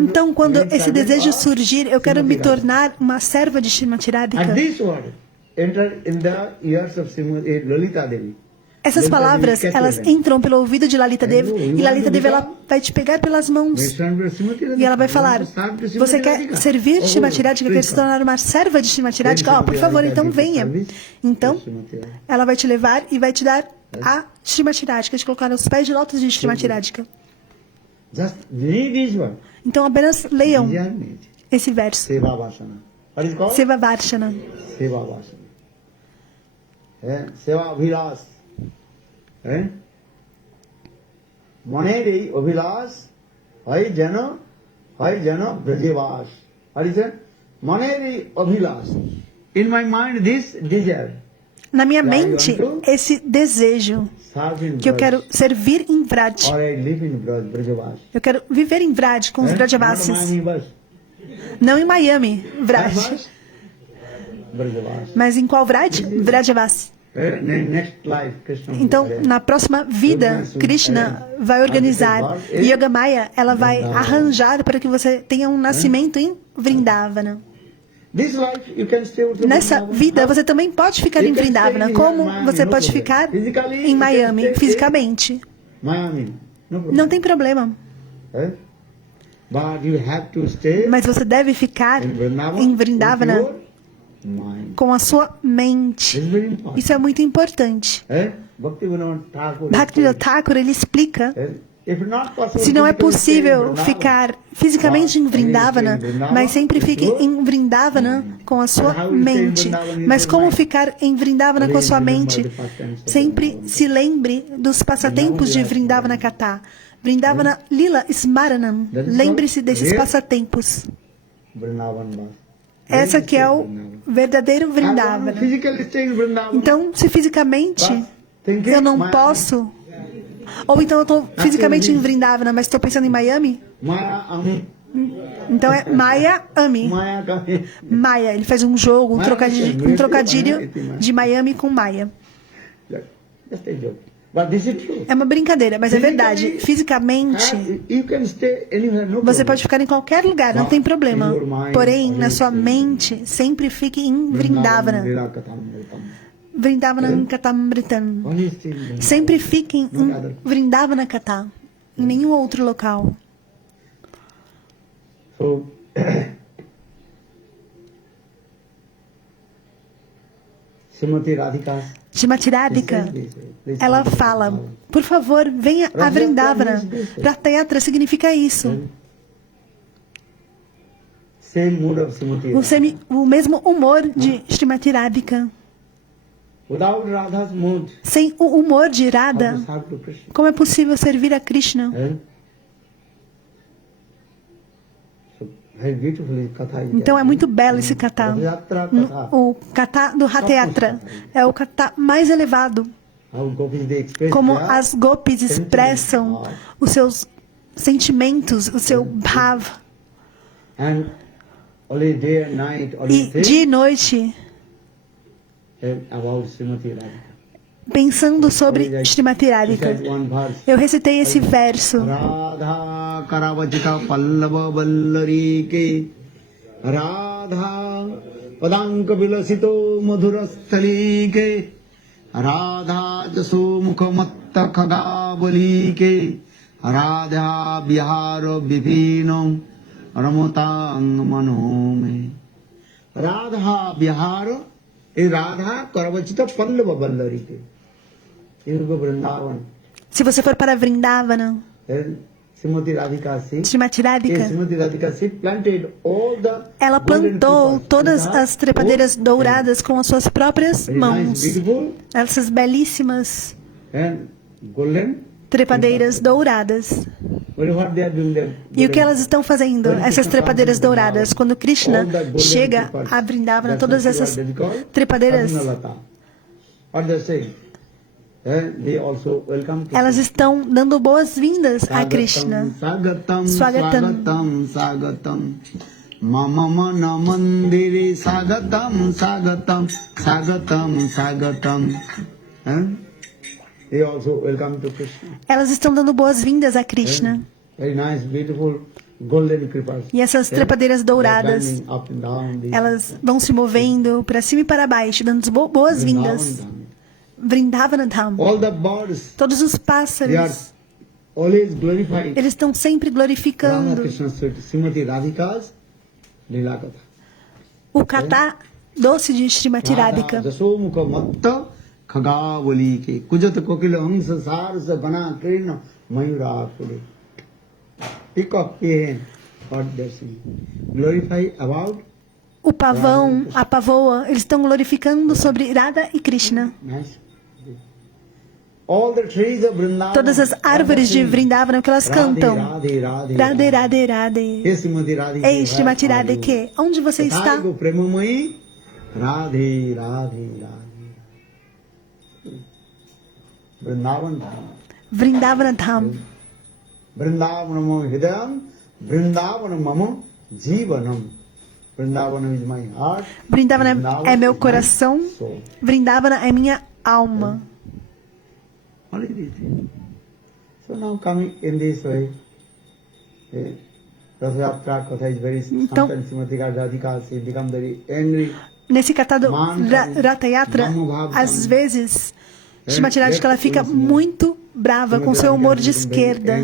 Então, quando esse desejo surgir, eu quero me tornar uma serva de Srimati Radhika. enter in the ears of Lalita Devi. Essas palavras, elas entram pelo ouvido de Lalita Devi, e Lalita Devi, ela vai te pegar pelas mãos e ela vai falar: você quer servir Srimati Radhika, quer se tornar uma serva de Srimati Radhika? Por favor, então venha. Então, ela vai te levar e vai te dar a Srimati Radhika, te colocar nos pés de lótus de Srimati Radhika. Então apenas leiam esse verso. Seva Varshana. What is called? Seva Varshana. Seva Varshana. Seva Vilas. Monere Ovilas, Hai Jano Brajavas. What is it? Monere Ovilas. In my mind, this desire. Na minha mente, esse desejo que eu quero servir em Vraj. Eu quero viver em Vraj com os Brajavasis. Não em Miami, Vraj. Mas em qual Vraj? Vrajavasi. Então, na próxima vida, Krishna vai organizar. Yoga Maya, ela vai arranjar para que você tenha um nascimento em Vrindavana. Nessa vida, você também pode ficar em Vrindavana, como você pode ficar em Miami, fisicamente. Não tem problema. Mas você deve ficar em Vrindavana com a sua mente. Isso é muito importante. Bhaktivinoda Thakur, ele explica: se não é possível ficar fisicamente em Vrindavana, mas sempre fique em Vrindavana com a sua mente. Mas como ficar em Vrindavana com a sua mente? Sempre se lembre dos passatempos de Vrindavana Katha. Vrindavana Lila Smaranam. Lembre-se desses passatempos. Essa que é o verdadeiro Vrindavana. Então, se fisicamente eu não posso, ou então eu estou fisicamente em Vrindavana, mas estou pensando em Miami, então é Maya Ami. Maya, ele faz um jogo, um trocadilho de Miami com Maya. É uma brincadeira, mas é verdade. Fisicamente, você pode ficar em qualquer lugar, não tem problema. Porém, na sua mente, sempre fique em Vrindavana. Vrindavana Katamritam. Sempre fique em Vrindavana Katha, em nenhum outro local. Srimati Radhika, ela fala: por favor, venha a Vrindavana. Ratayatra significa isso. O mesmo humor de Srimati Radhika. Sem o humor de Radha, como é possível servir a Krishna? Então é muito belo esse kata. O kata do Ratayatra é o kata mais elevado. Como as gopis expressam os seus sentimentos, o seu bhav. E dia e noite, pensando sobre Srimati Radhika, eu recitei esse verso. Radha Karavajita Pallava Ballarike Radha Padanka Vilasito Madhurasthalike Radha Jaso Mukhamatta Khagabalike Radha Biharo Vipino Ramotang Manome. Radha Biharo e Radha Karavajita Pallava Ballarike. Se você for para Vrindavana, Srimati Radhika, ela plantou todas as trepadeiras douradas com as suas próprias mãos. Essas belíssimas trepadeiras douradas. E o que elas estão fazendo, essas trepadeiras douradas? Quando Krishna chega a Vrindavana, todas essas trepadeiras, elas estão dando boas-vindas a Krishna. Swagatam. Mama mana mandiri sagatam. Elas estão dando boas-vindas a Krishna. golden creepers. E essas trepadeiras douradas, They're bending up and down, elas vão se movendo para cima e para baixo, dando boas-vindas. Vrindavana Dham. All the birds, Todos os they are pássaros, always glorified. eles estão sempre Radha glorificando Krishna Srimati Radhika's Leela Katha. o Katha doce de Srimati Radhika. Jasomukha Matta Khagavali ke Kujat Kokila Angsa Sarsa Bana Krishna Mayura Kule. Peacock Pain, what they're saying. Glorify about O pavão, a pavoa, eles estão glorificando sobre Radha e Krishna. nice. All the trees of Vrindavan. Todas as árvores de Vrindavana, o que elas cantam. Radhe, Radhe, Radhe, Radhe, Radhe. Hey, Srimati Radhika. Ei, Srimati Radhika, onde você está? Radhe Premamai. Radhe, Radhe, Radhe. Vrindavan Dham. Vrindavana Dham. Vrindavanam Hidayam. Vrindavanam Jivanam. Vrindavanam is my heart. Vrindavana é meu coração. Soul. Vrindavana é minha alma. Only this. So now coming in this way, Rathayatra Katha is very, Então- sometimes Srimati Radhika she become very angry. Nesse catado Ratha Yatra, às vezes, Srimati Radhika ela fica muito brava com seu humor de esquerda.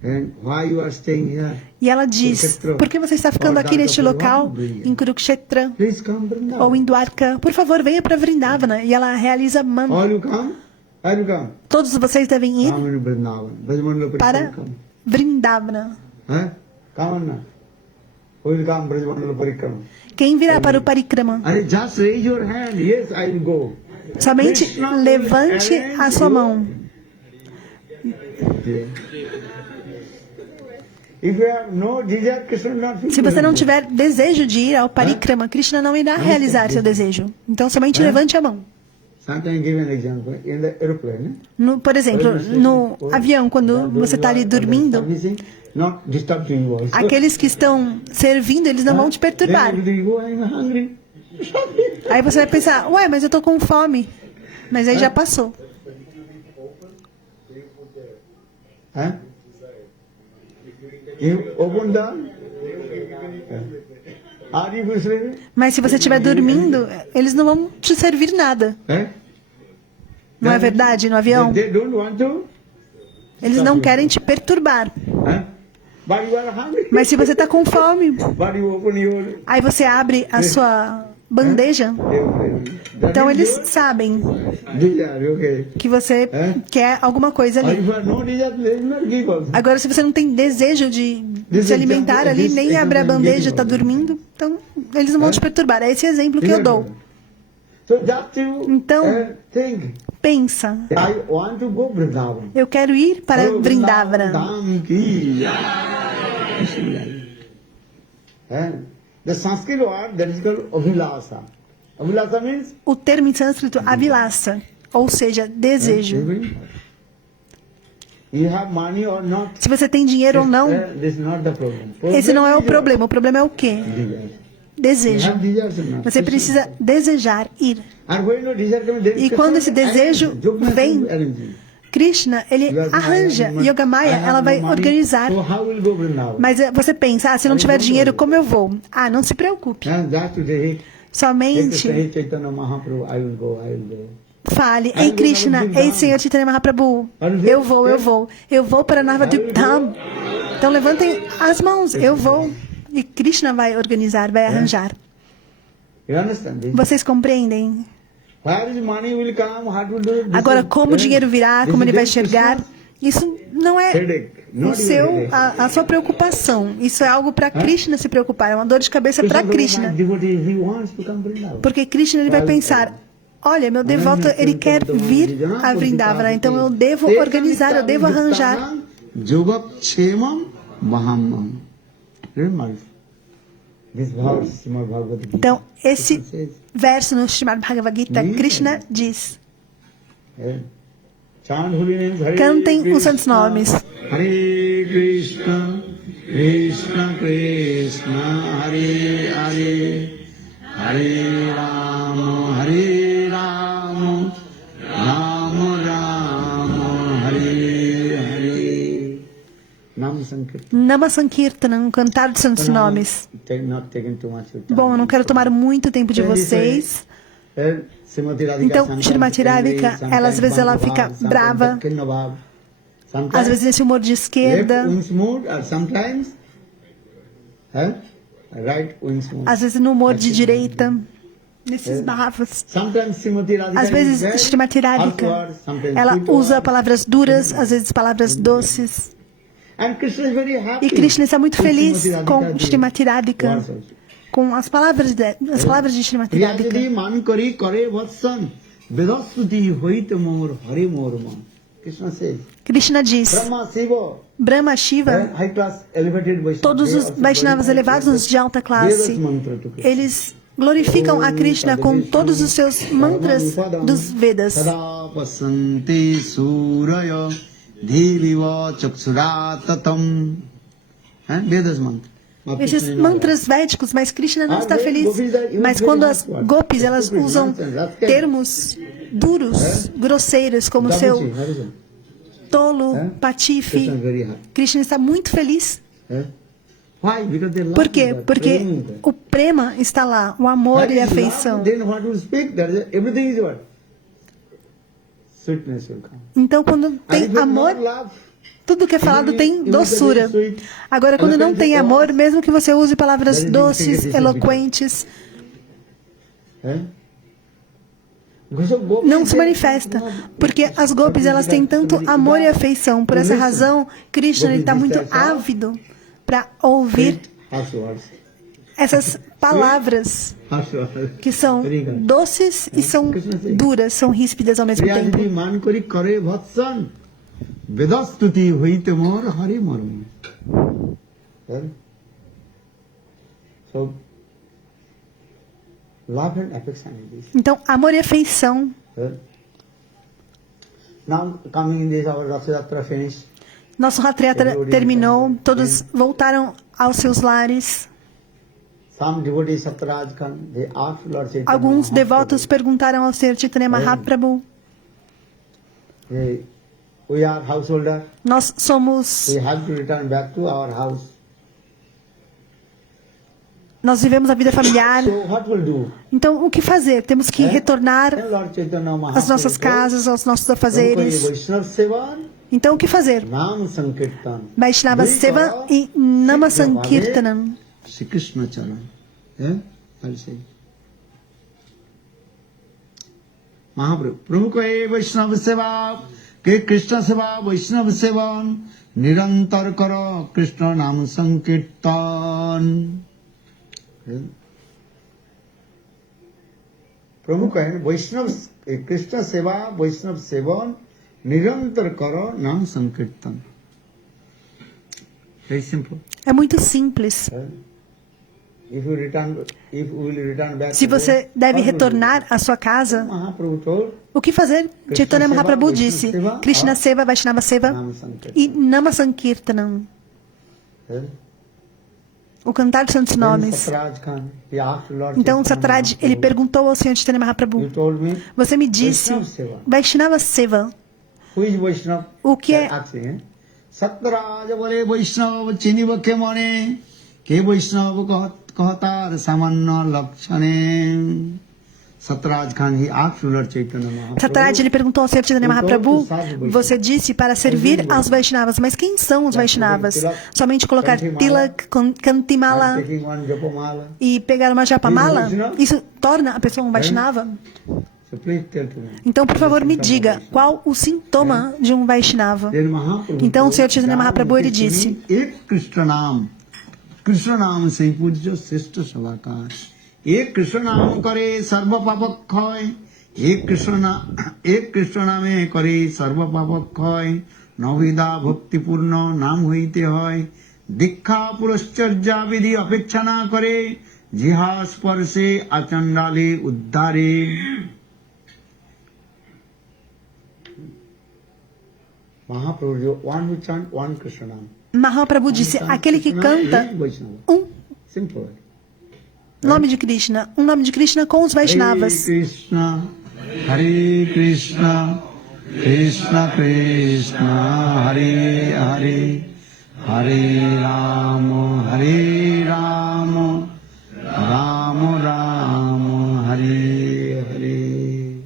And why you are staying here? E ela diz, por que você está ficando aqui neste local, em Kurukshetra, Please come Vrindavan. ou em Dwarka? Por favor, venha para Vrindavana. E ela realiza man. All you come? All you come? Todos vocês devem ir Come in Vrindavan. Brajmandala para Parikram come. Vrindavana. Huh? Come on now. Who will come Brajmandala Parikram? Quem virá para o Parikrama? And just raise your hand. Yes, I will go. Somente levante a sua mão. If you have no desire, Krishna will not Se você não tiver desejo de ir ao Parikrama, Krishna não irá realizar seu desejo. Então, somente levante a mão. Sometimes give an example. In the aeroplane, Por exemplo, no avião, quando você está ali dormindo, not disturb to you also. aqueles que estão servindo, eles não vão te perturbar. Then you go, I'm hungry. Aí você vai pensar, ué, mas eu tô com fome. Mas aí já passou. Huh? You open the. Are you sleeping? Mas se você estiver dormindo, eles não vão te servir nada. Não é verdade, no avião? They don't want to. Eles não querem te perturbar. Huh? But you are hungry. Mas se você está com fome, But you open your. aí você abre a sua bandeja, então eles sabem Desire, okay. que você quer alguma coisa Or ali. if you have no desire, they will not give also. Agora, se você não tem desejo de se alimentar ali, nem abre a bandeja, está dormindo, então eles não vão te perturbar. É esse exemplo que eu dou. So just you Então, think. pensa, I want to go Vrindavan. eu quero ir para Vrindavana. Dham ki. The Sanskrit word that is called Abhilasa. Abhilasa means O termo em sânscrito, avilasa, ou seja, desejo. you have money or not. Se você tem dinheiro ou não, This is not the problem. esse não é o problema. O problema é o quê? Desire. Desejo. You have desires or not? Você precisa desejar ir. And when no desire comes, then E quando esse desejo vem, Krishna, ele arranja. Yogamaya, ela vai organizar. So how will go Vrindavan? Mas você pensa, se não tiver dinheiro, como eu vou? Não se preocupe. And just today, Somente Hey Chaitanya Mahaprabhu, I will go, I will go. fale, ei Krishna, ei Senhor Chaitanya Mahaprabhu, eu vou. Eu vou para Navadvip Dham. Então levantem as mãos, eu vou. E Krishna vai organizar, vai arranjar. You understand this? Vocês compreendem? Where is money will come, what will do? This Agora, is- como o dinheiro virá, como ele vai this is chegar, isso não é headache, o not seu, your headache. a sua preocupação. Isso é algo para Krishna se preocupar, é uma dor de cabeça para Krishna. My devotee, he wants to come Vrindavan. Porque Krishna ele vai pensar, olha, meu devoto, ele quer vir a Vrindavana, então eu devo organizar, eu devo arranjar. Yogakshemam Mahamam. Remember this verse, Srimad Bhagavad Gita. Então, esse Says, verso no Srimad Bhagavad Gita, Krishna diz, chant holy names, Hare cantem os Krishna, santos nomes. Hare Krishna, Krishna Krishna, Hare Hare, Hare Rama, Rama Rama, Hare Hare. Nam Sankirtan. Nama Sankirtanam, cantar de santos nomes. Bom, eu não quero tomar muito tempo de vocês. Então, Srimati Radhika, ela às vezes ela fica brava, às vezes nesse humor de esquerda, às vezes no humor de direita, nesses bravos. Às vezes, Srimati Radhika, ela usa palavras duras, às vezes palavras doces. E Krishna está muito feliz com Srimati Radhika, com as palavras de Srimati Radhika. Krishna diz, Brahma, Shiva, todos os Vaishnavas elevados de alta classe, eles glorificam a Krishna com todos os seus mantras dos Vedas. Esses mantras védicos, mas Krishna não está feliz. Mas quando as gopis, elas usam termos duros, grosseiros, como seu tolo, patife, Krishna está muito feliz. Por quê? Porque o prema está lá, o amor e a afeição. Então, quando tem amor, tudo que é falado tem doçura. Agora, quando não tem amor, mesmo que você use palavras doces, eloquentes, não se manifesta. Porque as gopis, elas têm tanto amor e afeição. Por essa razão, Krishna está muito ávido para ouvir essas palavras que são doces e são duras, são ríspidas ao mesmo tempo. Então, amor e afeição. Nosso Rath Yatra terminou, todos voltaram aos seus lares. Alguns devotos perguntaram ao Senhor Chaitanya Mahaprabhu, nós somos... Nós vivemos a vida familiar. Então, o que fazer? Temos que retornar às nossas casas, aos nossos afazeres. Então, o que fazer? Vaishnava Seva e Nama Sankirtanam. Mahaprabhu, Pramukha Vaishnava Seva, ke Krishna Seva, Vaishnava Seva, Nirantar Kara, Krishna Nam Sankirtan. Pramukha Vaishnava, Krishna Seva, Vaishnava Seva, Nirantar Kara, Nam Sankirtan. Very simple. É muito simples. Se você deve retornar à sua casa, o que fazer? Chaitanya Mahaprabhu disse, Krishna Seva, Vaishnava Seva e Nama Sankirtanam. O cantar de santos nomes. Então, Satraj, ele perguntou ao Senhor Chaitanya Mahaprabhu, você me disse, Vaishnava Seva, o que é? Satraj, Vaishnava, Chiniva Kemane, que Vaishnava कहता सामान्य लक्षणे Satraj Khan he asked Lord Chaitanya Mahaprabhu. Satraj, ele perguntou ao Senhor Chaitanya Mahaprabhu, você disse para servir aos Vaishnavas, mas quem são os Vaishnavas? Somente colocar tilak, kantimala e pegar uma japamala? Isso torna a pessoa um Vaishnava? Então, por favor, me diga, qual o sintoma de um Vaishnava? Então, o Senhor Chaitanya Mahaprabhu, ele disse, Krishna Nam se puja srishta savaka. Ek Krishna Nam kare sarva papak khoy. Ek Krishna Name kare sarva papak khoy. Navida bhakti purna nam hoite hoy. Dikha purascharya vidhi apeksha na kare. Jiha sparse achandale uddhare. Mahaprabhu, one who chant one Krishna Nam. Mahaprabhu disse, aquele que canta um nome de Krishna, um nome de Krishna com os Vaishnavas. Hare Krishna, Krishna Krishna, Hare Hare, Hare Rama, Rama Rama, Hare Hare.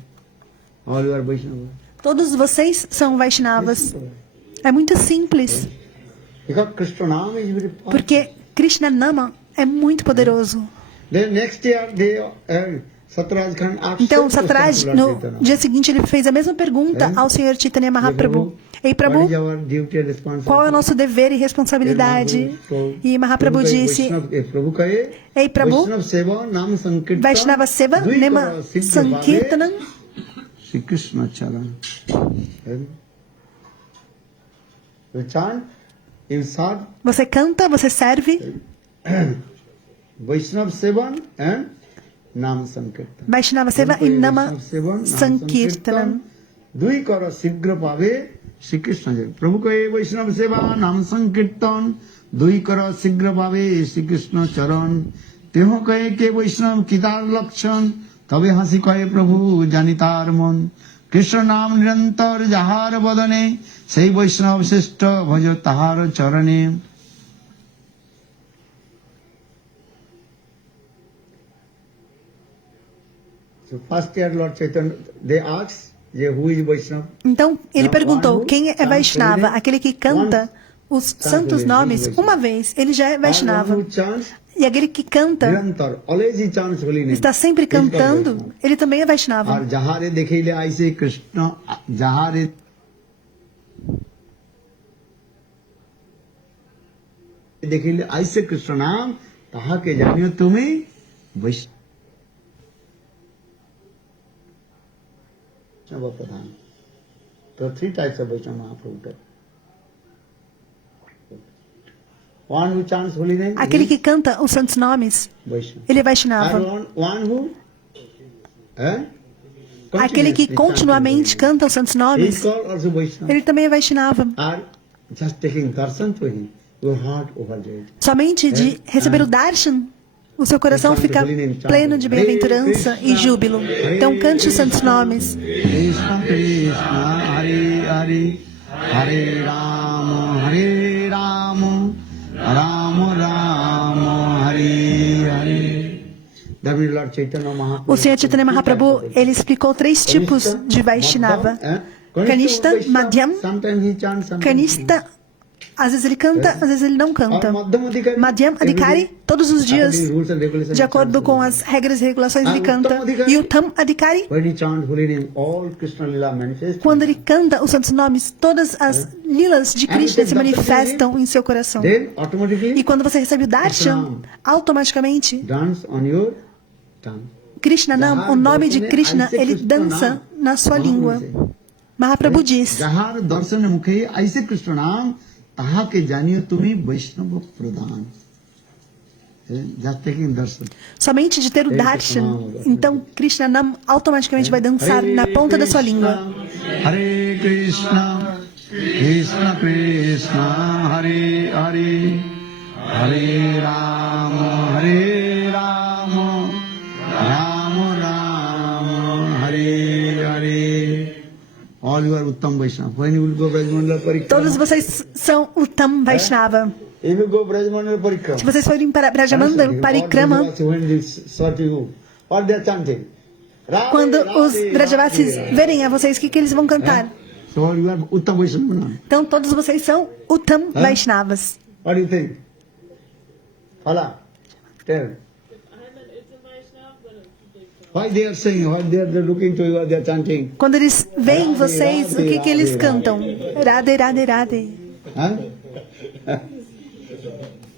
All you are Vaishnava. Todos vocês são Vaishnavas. É muito simples, Because Krishna Nama is very powerful. porque Krishna Nama é muito poderoso. Then next year Satraj Khan asked Então, same Satraj, question to Lord no Chaitanya. dia seguinte, ele fez a mesma pergunta ao Senhor Chaitanya Mahaprabhu. Ei, What Prabhu, is our duty and responsibility? qual é o nosso dever e responsabilidade? E Mahaprabhu disse, Ei, Prabhu, Vaishnava Seva, Nema Sankirtanam, Shri Krishna Charan. You chant, you serve você canta, você serve, Vaishnava Sevan and Nam Sankirtan. Vaishnava Seva e Nama Sankirtan. Sankirtanam. Dui kara shigra pave Shri Krishna Jai. Prabhu kahe Vaishnava Seva Nam Sankirtan. Dui kara shigra pave Shri Krishna Charan. Teho kahe ke Vaishnava Kidar Lakshan. Tabe hasi kahe Prabhu Janitar Mon. Krishna Nam Nirantar Jahar Vadane. Sei Vaishnava Sishta Bhajo Tahar Charane. So first year Lord Chaitanya, they asked, who is Vaishnava? Então, ele perguntou, quem é Vaishnava? Aquele que canta os santos nomes uma vez, ele já é Vaishnava. E aquele que canta, está sempre cantando, ele também é Vaishnava. और जहारे देखे ले ऐसे कृष्ण जहारे देखे ले ऐसे कृष्ण नाम कहा के जानियो तुम्हें वैष्णव प्रधान तो 3 types of Vaishnava Mahaprabhu. One who chants holy name, Aquele que canta os santos nomes, Vaishnava. ele é Vaishnava. And one who Aquele que continuamente canta os santos nomes, is called also Vaishnava. ele também é Vaishnava. Are just taking darshan to him, your heart overjoyed. Somente de receber o darshan, o seu coração fica pleno de bem-aventurança e júbilo. Então cante os santos nomes. Krishna Krishna Hare Hare Hare Rama Rama Rama Hare Hare. That means Lord Chaitanya Mahaprabhu. O Senhor Chaitanya Mahaprabhu, ele explicou 3 tipos de Vaishnava. Kanishta, Madhyam, Sometimes he chants, sometimes Kanishta, às vezes ele canta, às vezes ele não canta. Madhyam, Adhikari, todos os dias, de acordo com as regras e regulações, ele canta. E o Tam Adhikari, When he chants holy name, all Krishna Lila manifest. quando ele canta os santos nomes, todas as lilas de Krishna se manifestam em seu coração. Then automatically E quando você recebe o darshan, automaticamente, dance on your tongue. Krishna Nam, o nome de Krishna, ele dança na sua língua. Mahaprabhu diz, Jahar darshan mukhe aise Krishna naam taha ke janiyo tumi Vaishnava pradhan. Just taking darshan. somente de ter o darshan, então Krishna Nam automaticamente vai dançar na ponta da sua língua. Hare Krishna, Krishna Krishna, Hare Hare, Hare Rama, Rama Rama, Hare Hare. All you are Uttam Vaishnava. When you will go Brajmandala Parikrama? Todos vocês são o Tam Vaishnava. If you go Brajmandala Parikrama. Se vocês forem para Brajamandala Parikrama, When they saw to you, what they are chanting? quando os Brajavasis verem a vocês, o que eles vão cantar? So you are Uttam Vaishnava. Então todos vocês são o Tam Vaishnavas. What do you think? Fala. Tell. Why they are saying, why they are looking to you, they are chanting? Quando eles veem vocês, o que eles cantam? Radhe, Radhe, Radhe. Huh?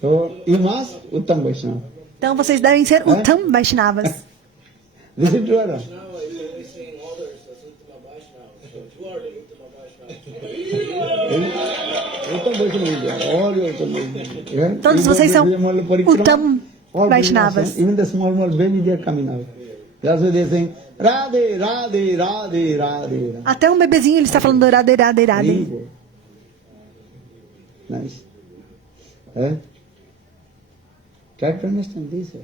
So you must Uttam Vaishnava. Então vocês devem ser o Tam Vaishnavas. This is true or not? Uttam Vaishnava. All you Uttam Vaishnava. Todos vocês são o Tam Vaishnavas. Even the small baby, they are coming out. That's why they are saying, Radhe, Radhe, Radhe, Radhe. Até um bebezinho ele está falando Radhe, Radhe, Radhe. Nice. Try to understand this.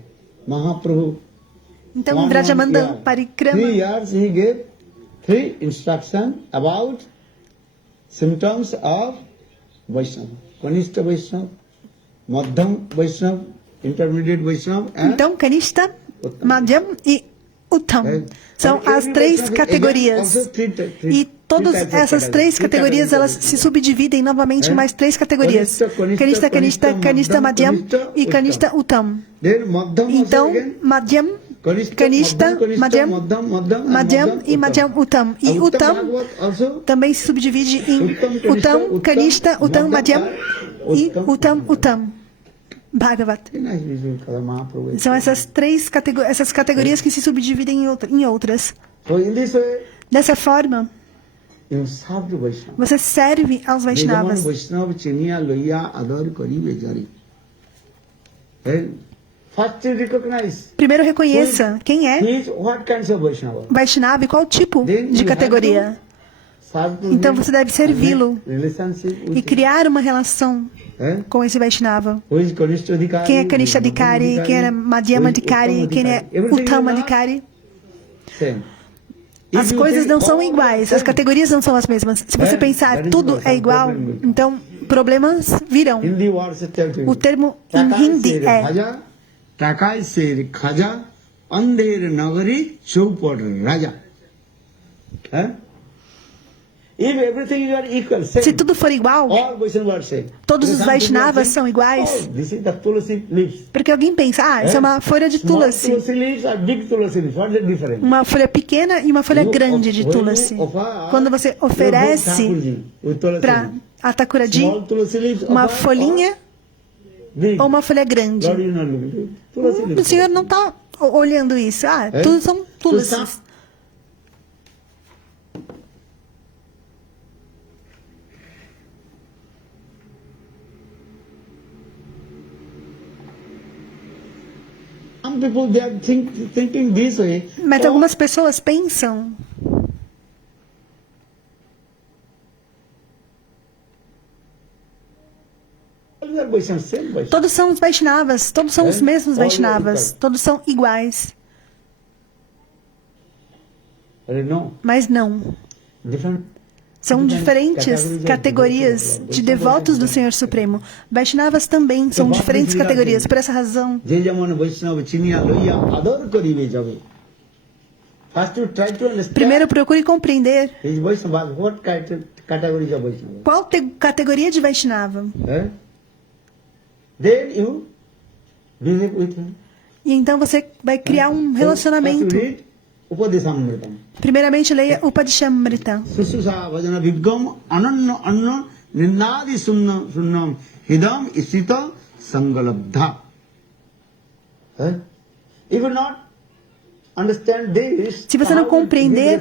Mahaprabhu. Então, em Brajamandala 3 Parikrama, years he gave 3 instructions about symptoms of Vaishnava. Kanishta Vaishnava, Madhyam Vaishnava, Intermediate Vaishnava and Então, Kanishta, Madhyam e Uttam são as três categorias. E todas essas três categorias, elas se subdividem novamente em mais três categorias. Kanishta, Kanishta, Kanishta Madhyam e Kanishta Uttam. Então, Madhyam, Kanishta, Madhyam e Madhyam Uttam. E Uttam também se subdivide em Uttam, Kanishta, Uttam, Madhyam e Uttam, Uttam. Bhagavat. São essas essas categorias que se subdividem em outras. Dessa forma, você serve aos Vaishnavas. Primeiro reconheça quem é Vaishnava e qual tipo de categoria. Então você deve servi-lo e criar uma relação com esse Vaishnava. Quem é Kanishta Adhikari, quem é Madhyama Adhikari, quem é Uttama Adhikari. As coisas não são iguais, as categorias não são as mesmas. Se você pensar tudo é igual, então problemas virão. O termo em Hindi é Takai ser khaja, andher nagari chupad raja. If everything is equal, same. Se tudo for igual, All Vaishnavas are same. todos os Vaishnavas são iguais. Oh, this is the tulsi leaves. Porque alguém pensa, isso é uma folha de Small tulasi. tulsi leaves or big tulsi leaves. What is the difference? Uma folha pequena e uma folha grande de tulasi. Quando você oferece para a Thakuraji Small tulsi leaves uma offer folhinha big. ou uma folha grande, Lord, you are not looking at it. Tulsi o leaves. senhor não está olhando isso. Tudo são tulasis. Some people they are thinking this way. Mas algumas pessoas pensam All are Vaishnavas, same Vaishnavas. todos são os Vaishnavas, todos são os mesmos All are Vaishnavas, equal. todos são iguais. No, Mas não. different. São diferentes categorias de devotos do Senhor Supremo. Vaishnavas também são diferentes categorias. Por essa razão, Je jamon Vaishnava chiniya loiya adar karibe jabe. First you try to understand. primeiro procure compreender Is Vaishnava, what category of Vaishnava? qual categoria de Vaishnava. Then you behave with him. E então você vai criar um relacionamento. First you read Upadesamritam. Primeiramente, leia Upadishamrita. Sususa vajana vidgam ananna anna ninnadi sunnam hidam isita sangalabdha. If you not understand this, Se você não compreender,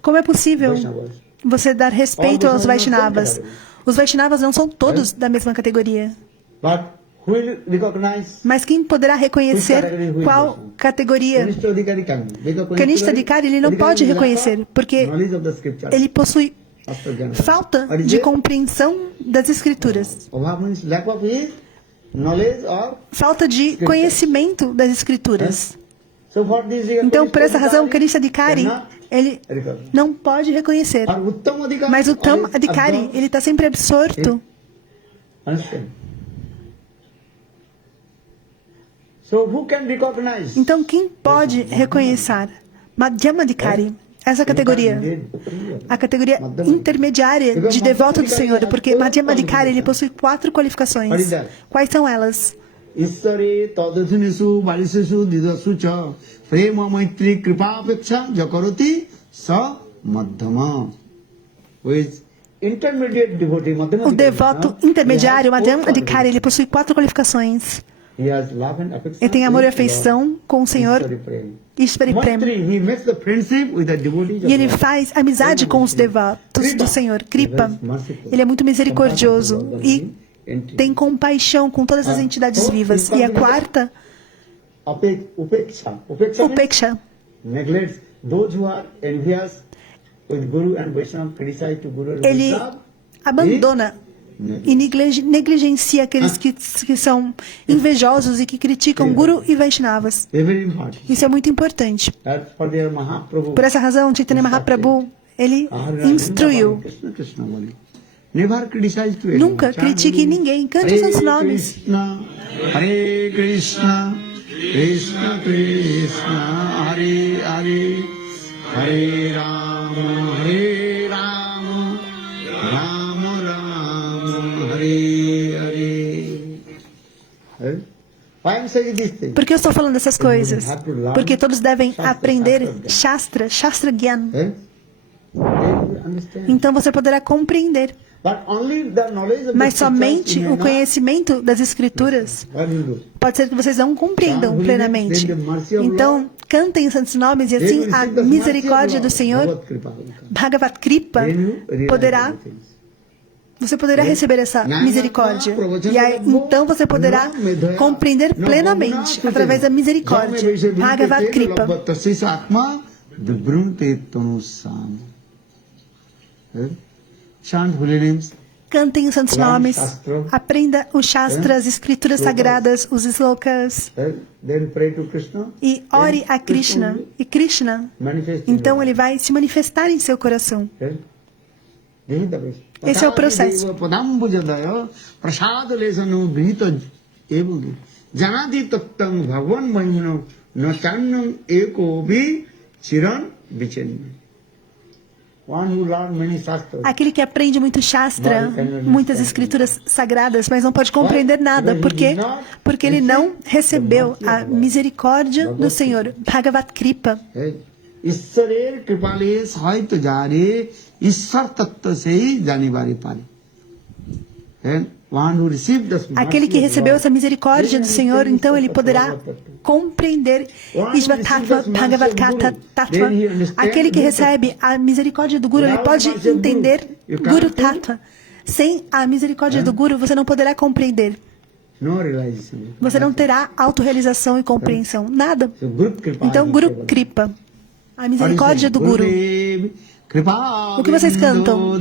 como é possível Vaishnavas. você dar respeito aos Vaishnavas? Os Vaishnavas não são todos da mesma categoria. But who will recognize? Mas quem poderá reconhecer qual categoria? Kanishta Adhikari, ele não pode reconhecer, porque ele possui falta de compreensão das Escrituras. Falta de conhecimento das Escrituras. Então, por essa razão, Kanishta Adhikari, ele não pode reconhecer. Mas o Uttam Adhikari, ele está sempre absorto. Então, quem pode reconhecer? Madhyama Adhikari, essa categoria, a categoria intermediária de devoto do Senhor, porque Madhyama Adhikari, ele possui 4 qualificações. Quais são elas? Ishare tadadhinesu balisesu didasu cha prema maitri kripa apeksha jakaroti sa madhyama. Intermediate devotee, Madhyama O devoto intermediário, Madhyama Adhikari, ele possui 4 qualificações. Ele tem amor e afeição com o Senhor, Ishvari Prema. E ele faz amizade com os devotos do Senhor, Kripa. Ele é muito misericordioso e tem compaixão com todas as entidades vivas. E a quarta, Upeksha. Ele abandona e negligencia aqueles que são invejosos e que criticam Guru e Vaishnavas. Isso é muito importante. Por essa razão, Chaitanya Mahaprabhu, ele instruiu Never criticize to anyone. Nunca critique ninguém. Cante os santos nomes. Hare Krishna, Krishna Krishna, Hare Hare, Hare Rama, Rama Rama, Hare Hare. Why I'm saying this thing? Por que eu estou falando dessas coisas? Porque todos devem aprender Shastra Gyan. Então você poderá compreender. Mas somente o conhecimento das Escrituras pode ser que vocês não compreendam plenamente. Então, cantem os santos nomes e assim a misericórdia do Senhor, Bhagavat Kripa, você poderá receber essa misericórdia. E aí, então você poderá compreender plenamente através da misericórdia, Bhagavat Kripa. Chant holy names. Cantem os santos nomes, aprenda os Shastras, as escrituras sagradas, os slokas, e ore a Krishna. E Krishna, então ele vai se manifestar em seu coração. Esse é o processo. Aquele que aprende muito Shastra, muitas escrituras sagradas, mas não pode compreender nada. Por quê? Porque ele não recebeu a misericórdia do Senhor, Bhagavat Kripa. Aquele que recebeu essa misericórdia do Senhor, então ele poderá compreender Ishvatattva, Bhagavat Tattva. Aquele que recebe a misericórdia do Guru, ele pode entender Guru Tattva. Sem a misericórdia do Guru, você não poderá compreender. Você não terá autorrealização e compreensão. Nada. Então, Guru Kripa. A misericórdia do Guru. O que vocês cantam?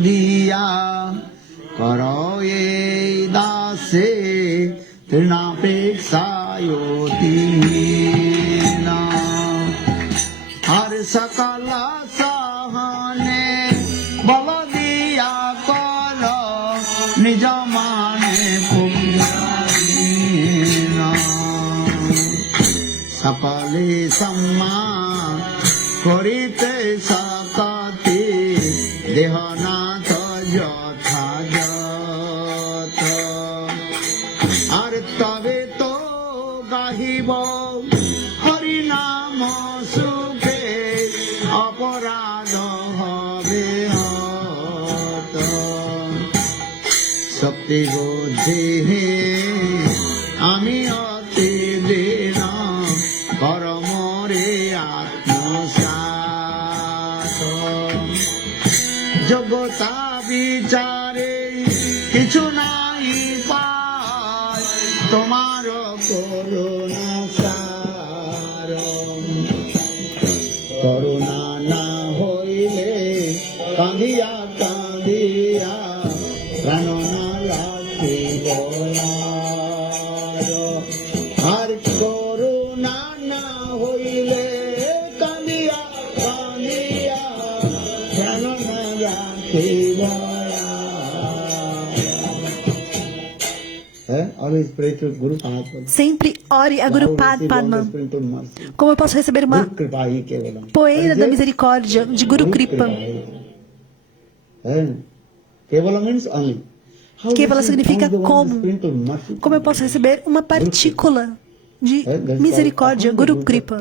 Karoye dase trinapekshayotina har sakala sahane baladiya karo nijamane kumyina sakale samma korite sakati dehanatha হরিনাম সুখে অপরাধ হবে হত শক্তি বুদ্ধি আমি অতি দীন করমরে আত্মসাত যোগ্যতা বিচারে কিছু নাই পায় তোমার করুণা করুণা না হইলে কাঁদিয়া কাঁদিয়া প্রাণ না রাখিব আর করুণা না হইলে কাঁদিয়া কাঁদিয়া প্রাণ না রাখিব। Sempre ore a Guru Padma. Como eu posso receber uma poeira da misericórdia de Guru Kripa? Kevala significa como. Como eu posso receber uma partícula de misericórdia, Guru Kripa,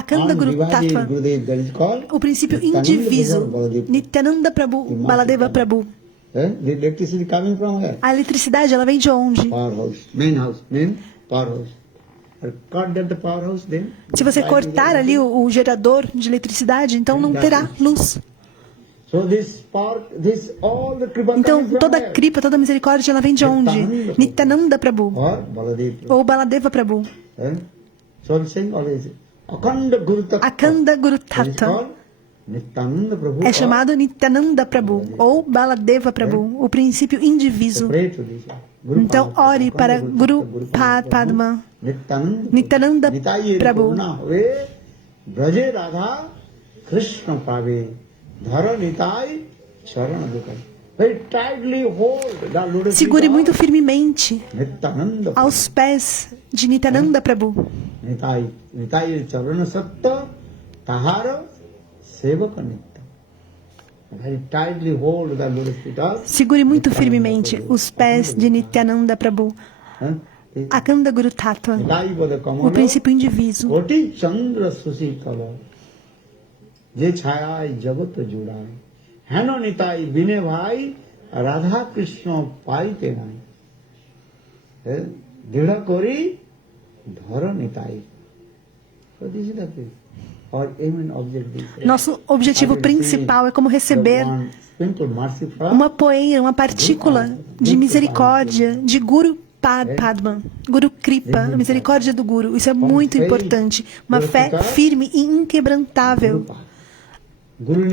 Akanda Guru Tattva, o princípio indiviso, Nityananda Prabhu, Baladeva Prabhu. A eletricidade, ela vem de onde? Se você cortar ali o gerador de eletricidade, então não terá luz. Então toda a Kripa, toda a misericórdia, ela vem de onde? Nityananda Prabhu ou Baladeva Prabhu. Akanda Guru Tattva é chamado Nityananda Prabhu ou Baladeva Prabhu, o princípio indiviso. Então ore para Guru Padma, Nityananda Prabhu. Very tightly hold the lotus Segure feet muito of firmemente Nityananda. aos pés de Nityananda Prabhu. Nitai, Nitai Charana Satta, Tahara, Sevaka Nitya. Very tightly hold the lotus feet of Segure muito firmemente os pés de Nityananda Prabhu. Akanda Guru Tattva, Nitai Pada o Kamala, princípio indiviso. Koti Chandra Susi Kala, Je Chayai Jagata Judai, Hano Nitai Bine Bhai, Radha Krishna Paite Nai. Dira Kori, Dhara Nitai. So this is the case. Our aim and objective. Nosso objetivo principal é como receber uma poeira, uma partícula de misericórdia de Guru Padma, Guru Kripa, a misericórdia do Guru. Isso é muito importante. Uma fé firme e inquebrantável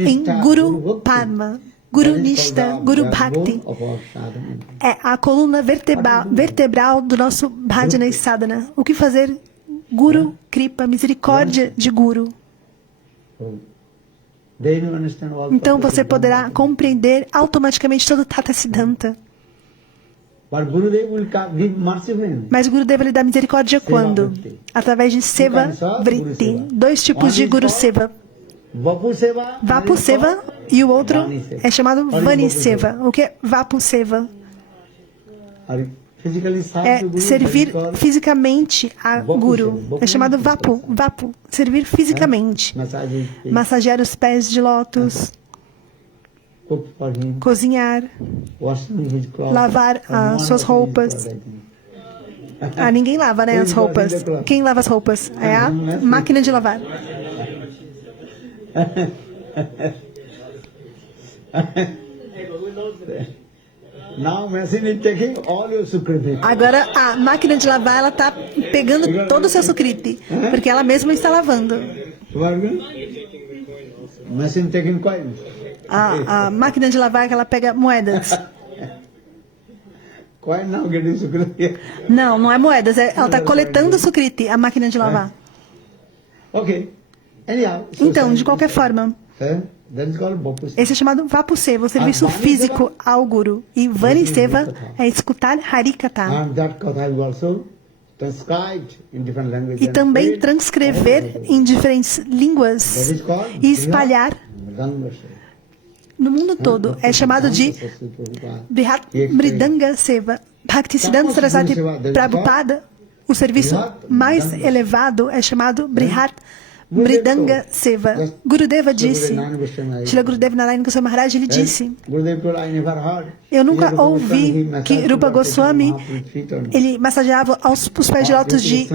em Guru Padma, Guru Nishta, Guru Bhakti. É a coluna vertebral do nosso Bhajana e Sadhana. O que fazer? Guru Kripa, misericórdia de Guru. Então você poderá compreender automaticamente todo o Tata Siddhanta. Mas Gurudeva lhe dá misericórdia quando? Através de Seva Vritti. 2 tipos de Guru Seva. Vapu Seva e o outro é chamado Vani Seva. O que é Vapu Seva? É servir fisicamente a Guru. É chamado Vapu. Vapu. Servir fisicamente. Massagear os pés de lótus. Cozinhar. Lavar as suas roupas. Ah, ninguém lava, né, as roupas. Quem lava as roupas? É a máquina de lavar. Agora a máquina de lavar, ela está pegando todo o seu sukriti, porque ela mesma está lavando. A máquina de lavar que ela pega moedas. Não, não é moedas, ela está coletando sukriti, a máquina de lavar. Então, de qualquer forma, esse é chamado Vapu Seva, o serviço físico ao Guru. E Vani Seva é escutar Harikatha. E também transcrever em diferentes línguas e espalhar no mundo todo. É chamado de Brihat Mridanga Seva. Bhaktisiddhanta Saraswati Prabhupada, o serviço mais elevado é chamado Brihat Mridanga Seva. Gurudeva disse, Srila Gurudev Narayana Goswami Maharaj, ele disse, eu nunca ouvi que Rupa Goswami ele massageava os pés de lótus de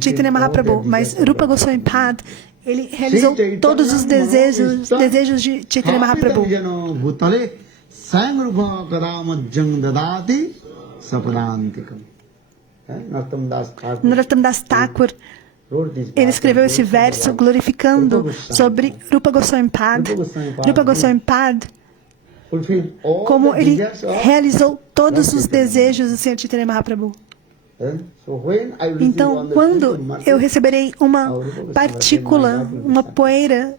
Chaitanya Mahaprabhu, mas Rupa Goswami Pad ele realizou todos os desejos de Chaitanya Mahaprabhu. Narottam Das Thakur ele escreveu esse verso glorificando sobre Rupa Goswami Pad. Rupa Goswami Pad, como ele realizou todos os desejos do Senhor Chaitanya Mahaprabhu. Então, quando eu receberei uma partícula, uma poeira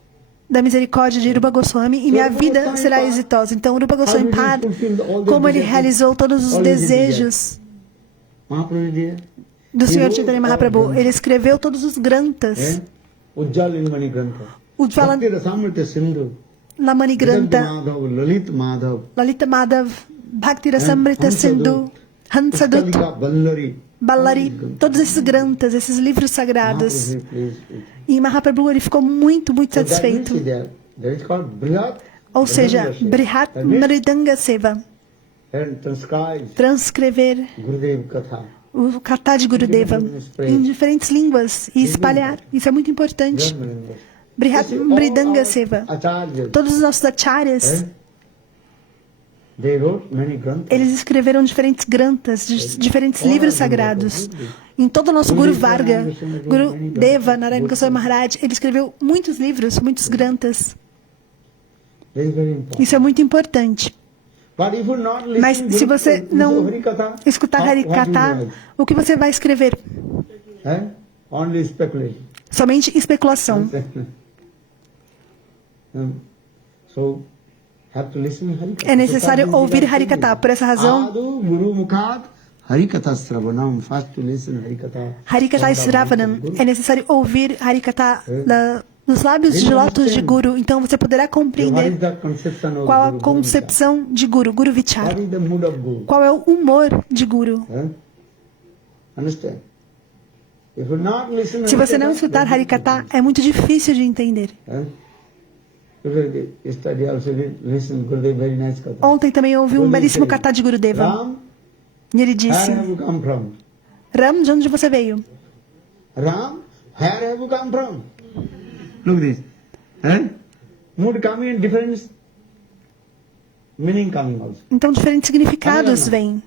da misericórdia de Rupa Goswami, e minha vida será exitosa. Então, Rupa Goswami Pad, como ele realizou todos os desejos do Senhor Chaitanya Mahaprabhu, ele escreveu todos os grantas. Ujjvala Lamani Granta, Lalita Madhav, Bhakti Rasamrita Sindhu, Hansadut, Ballari, todos esses grantas, esses livros sagrados. E Mahaprabhu ele ficou muito, muito satisfeito. Ou seja, Brihat Mridanga Seva, transcrever o Katha de Gurudeva em diferentes línguas e espalhar. Isso é muito importante. Brihat Mridanga Seva. Todos os nossos acharyas, eles escreveram diferentes grantas, diferentes livros sagrados. Em todo o nosso Guru Varga, Guru Deva, Narayana Goswami Maharaj, ele escreveu muitos livros, muitos grantas. Isso é muito importante. Mas se você não escutar Harikatha, o que você vai escrever? Somente especulação. Have to listen Harikatha. É necessário ouvir Harikatha. Por essa razão, Adu Guru Mukhat Harikatha Sravanam. First to listen Harikatha. Harikatha Sravanam. É necessário ouvir Harikatha nos lábios de lótus de Guru. Então você poderá compreender qual a concepção de Guru, Guru Vichar. What is the mood of Guru? Qual é o humor de Guru. Understand? If you not listen Se você não escutar Harikatha, é muito difícil de entender. Yesterday also listen Gurudev, very nice katha. Ontem também ouvi um belíssimo katha de Gurudeva. Ram, E ele disse: where have you come from? Ram, de onde você veio? Ram, where have you come from? Look this. Mood coming in different meaning coming also. Então diferentes significados vêm.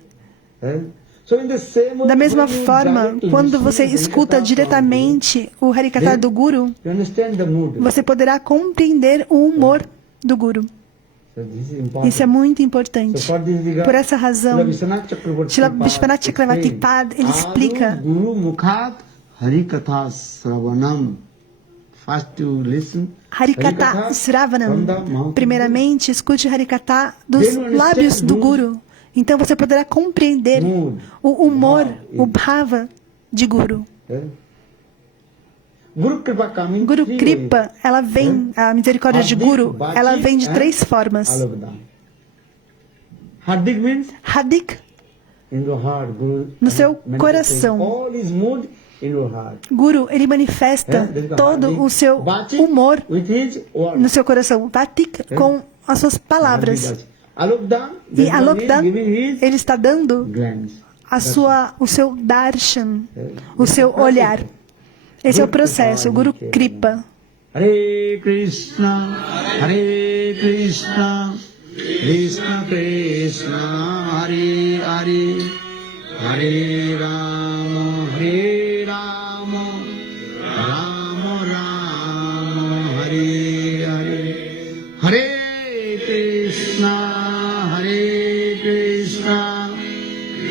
So in the same way, Da mesma when you forma, directly quando listen você to escuta Harikatha diretamente o Harikatha do Guru, you understand the mood. você poderá compreender o humor do Guru. So this is important. Isso é muito importante. So for this regard, Por essa razão, Srila Vishwanath Chakravarti Pad, ele explica: Guru Mukhat Harikatha Sravanam. First to listen. Harikatha Sravanam. Primeiramente, escute Harikatha dos lábios do Guru. Então você poderá compreender o humor, o bhava de Guru. Guru Kripa, ela vem, a misericórdia de Guru, ela vem de 3 formas. Hadik, no seu coração. Guru, ele manifesta todo o seu humor no seu coração. Vatik, com as suas palavras. E Alokdan, ele está dando o seu darshan, o seu olhar. Esse é o processo, o Guru Kripa. Hare Krishna, Krishna Krishna, Hare Hare, Hare Rama, Rama Rama, Hare Hare, Hare Krishna,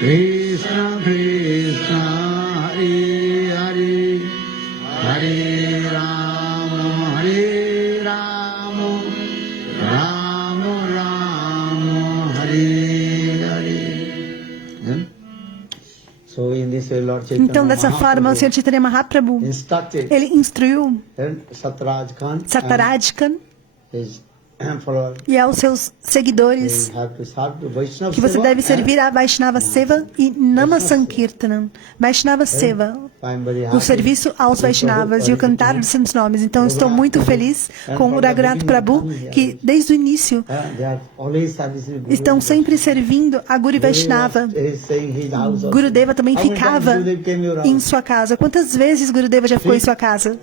Krishna Krishna, Hare Hare, Hare Rama, Rama Rama, Hare Hare. So in this way, Lord Chaitanya Então, dessa forma, o Sr. Chaitanya Mahaprabhu, ele instruiu Sataraj Khan e aos seus seguidores que você deve servir a Vaishnava Seva e Nama Sankirtanam. Vaishnava Seva, o serviço aos Vaishnavas e o cantar dos seus nomes. Então, estou muito feliz com o Raghunath Prabhu, que desde o início estão sempre servindo a Guru Vaishnava. Gurudeva também ficava em sua casa. Quantas vezes Gurudeva já ficou em sua casa?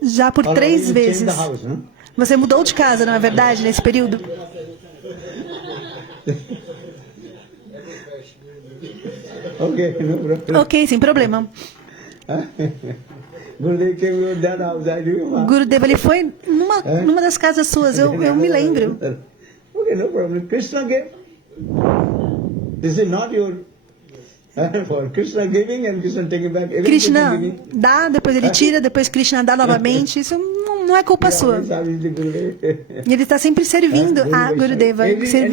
Já por 3 vezes. Você mudou de casa, não é verdade, nesse período? Ok, sem problema. Gurudeva, ele foi numa das casas suas, eu me lembro. Ok, no problem. Krishna gave. This is not your... For Krishna giving and Krishna taking back. Krishna dá, depois ele tira, depois Krishna dá novamente. Isso não é culpa sua. E ele está sempre servindo a Gurudeva,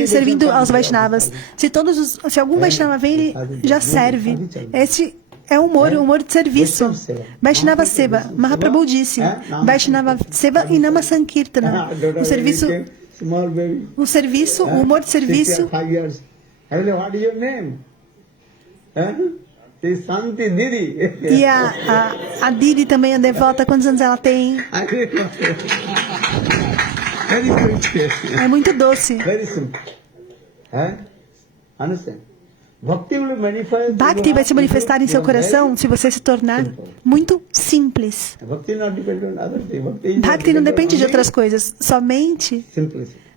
servindo aos Vaishnavas. Se algum Vaishnava vem, ele já serve. Esse é o humor de serviço. Vaishnava Seva. Mahaprabhu disse: Vaishnava Seva e Nama Sankirtana. O humor de serviço. E a Didi também é devota. Quantos anos ela tem? É muito doce. Bhakti vai se manifestar em seu coração se você se tornar muito simples. Bhakti não depende de outras coisas, somente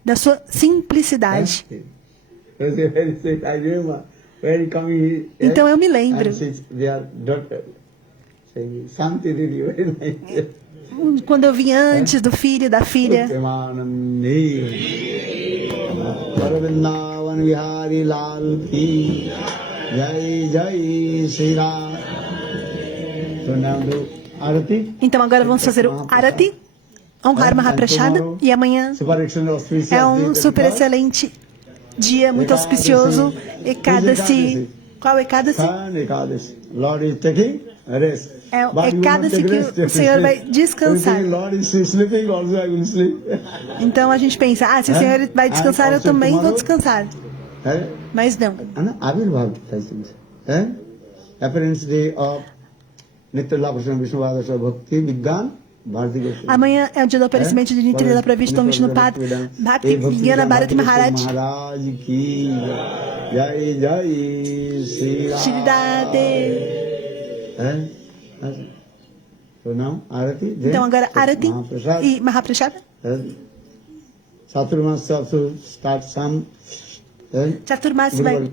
da sua simplicidade. Então eu me lembro. Quando eu vim antes do filho, da filha. Então agora vamos fazer o Arati, honrar And Mahaprasada. tomorrow, E amanhã super excellent auspicious é day, super because excelente dia, muito auspicioso. Ekadasi. Qual Ekadasi? Sun Ekadasi. Lord is taking rest. É o But you will not Ekadasi take que rest, o Senhor vai definitely. descansar. You think Lord is sleeping, also I will sleep. Então a gente pensa, se o Senhor vai descansar, eu also também vou tomorrow, descansar. Mas não. Avirbhav, appearance day of Nitya Prasna Vishnupada Bhakti Vigyan Bharati Goswami. Amanhã é o dia do aparecimento de Nitya Pravishtam Vishnupada Bhakti Vigyana Bharati Maharaj. Maharaj ki jai jai Sri Ram. So now Arati. Então agora Arati e Mahaprasada. Chaturmas also start some. Chaturmas vai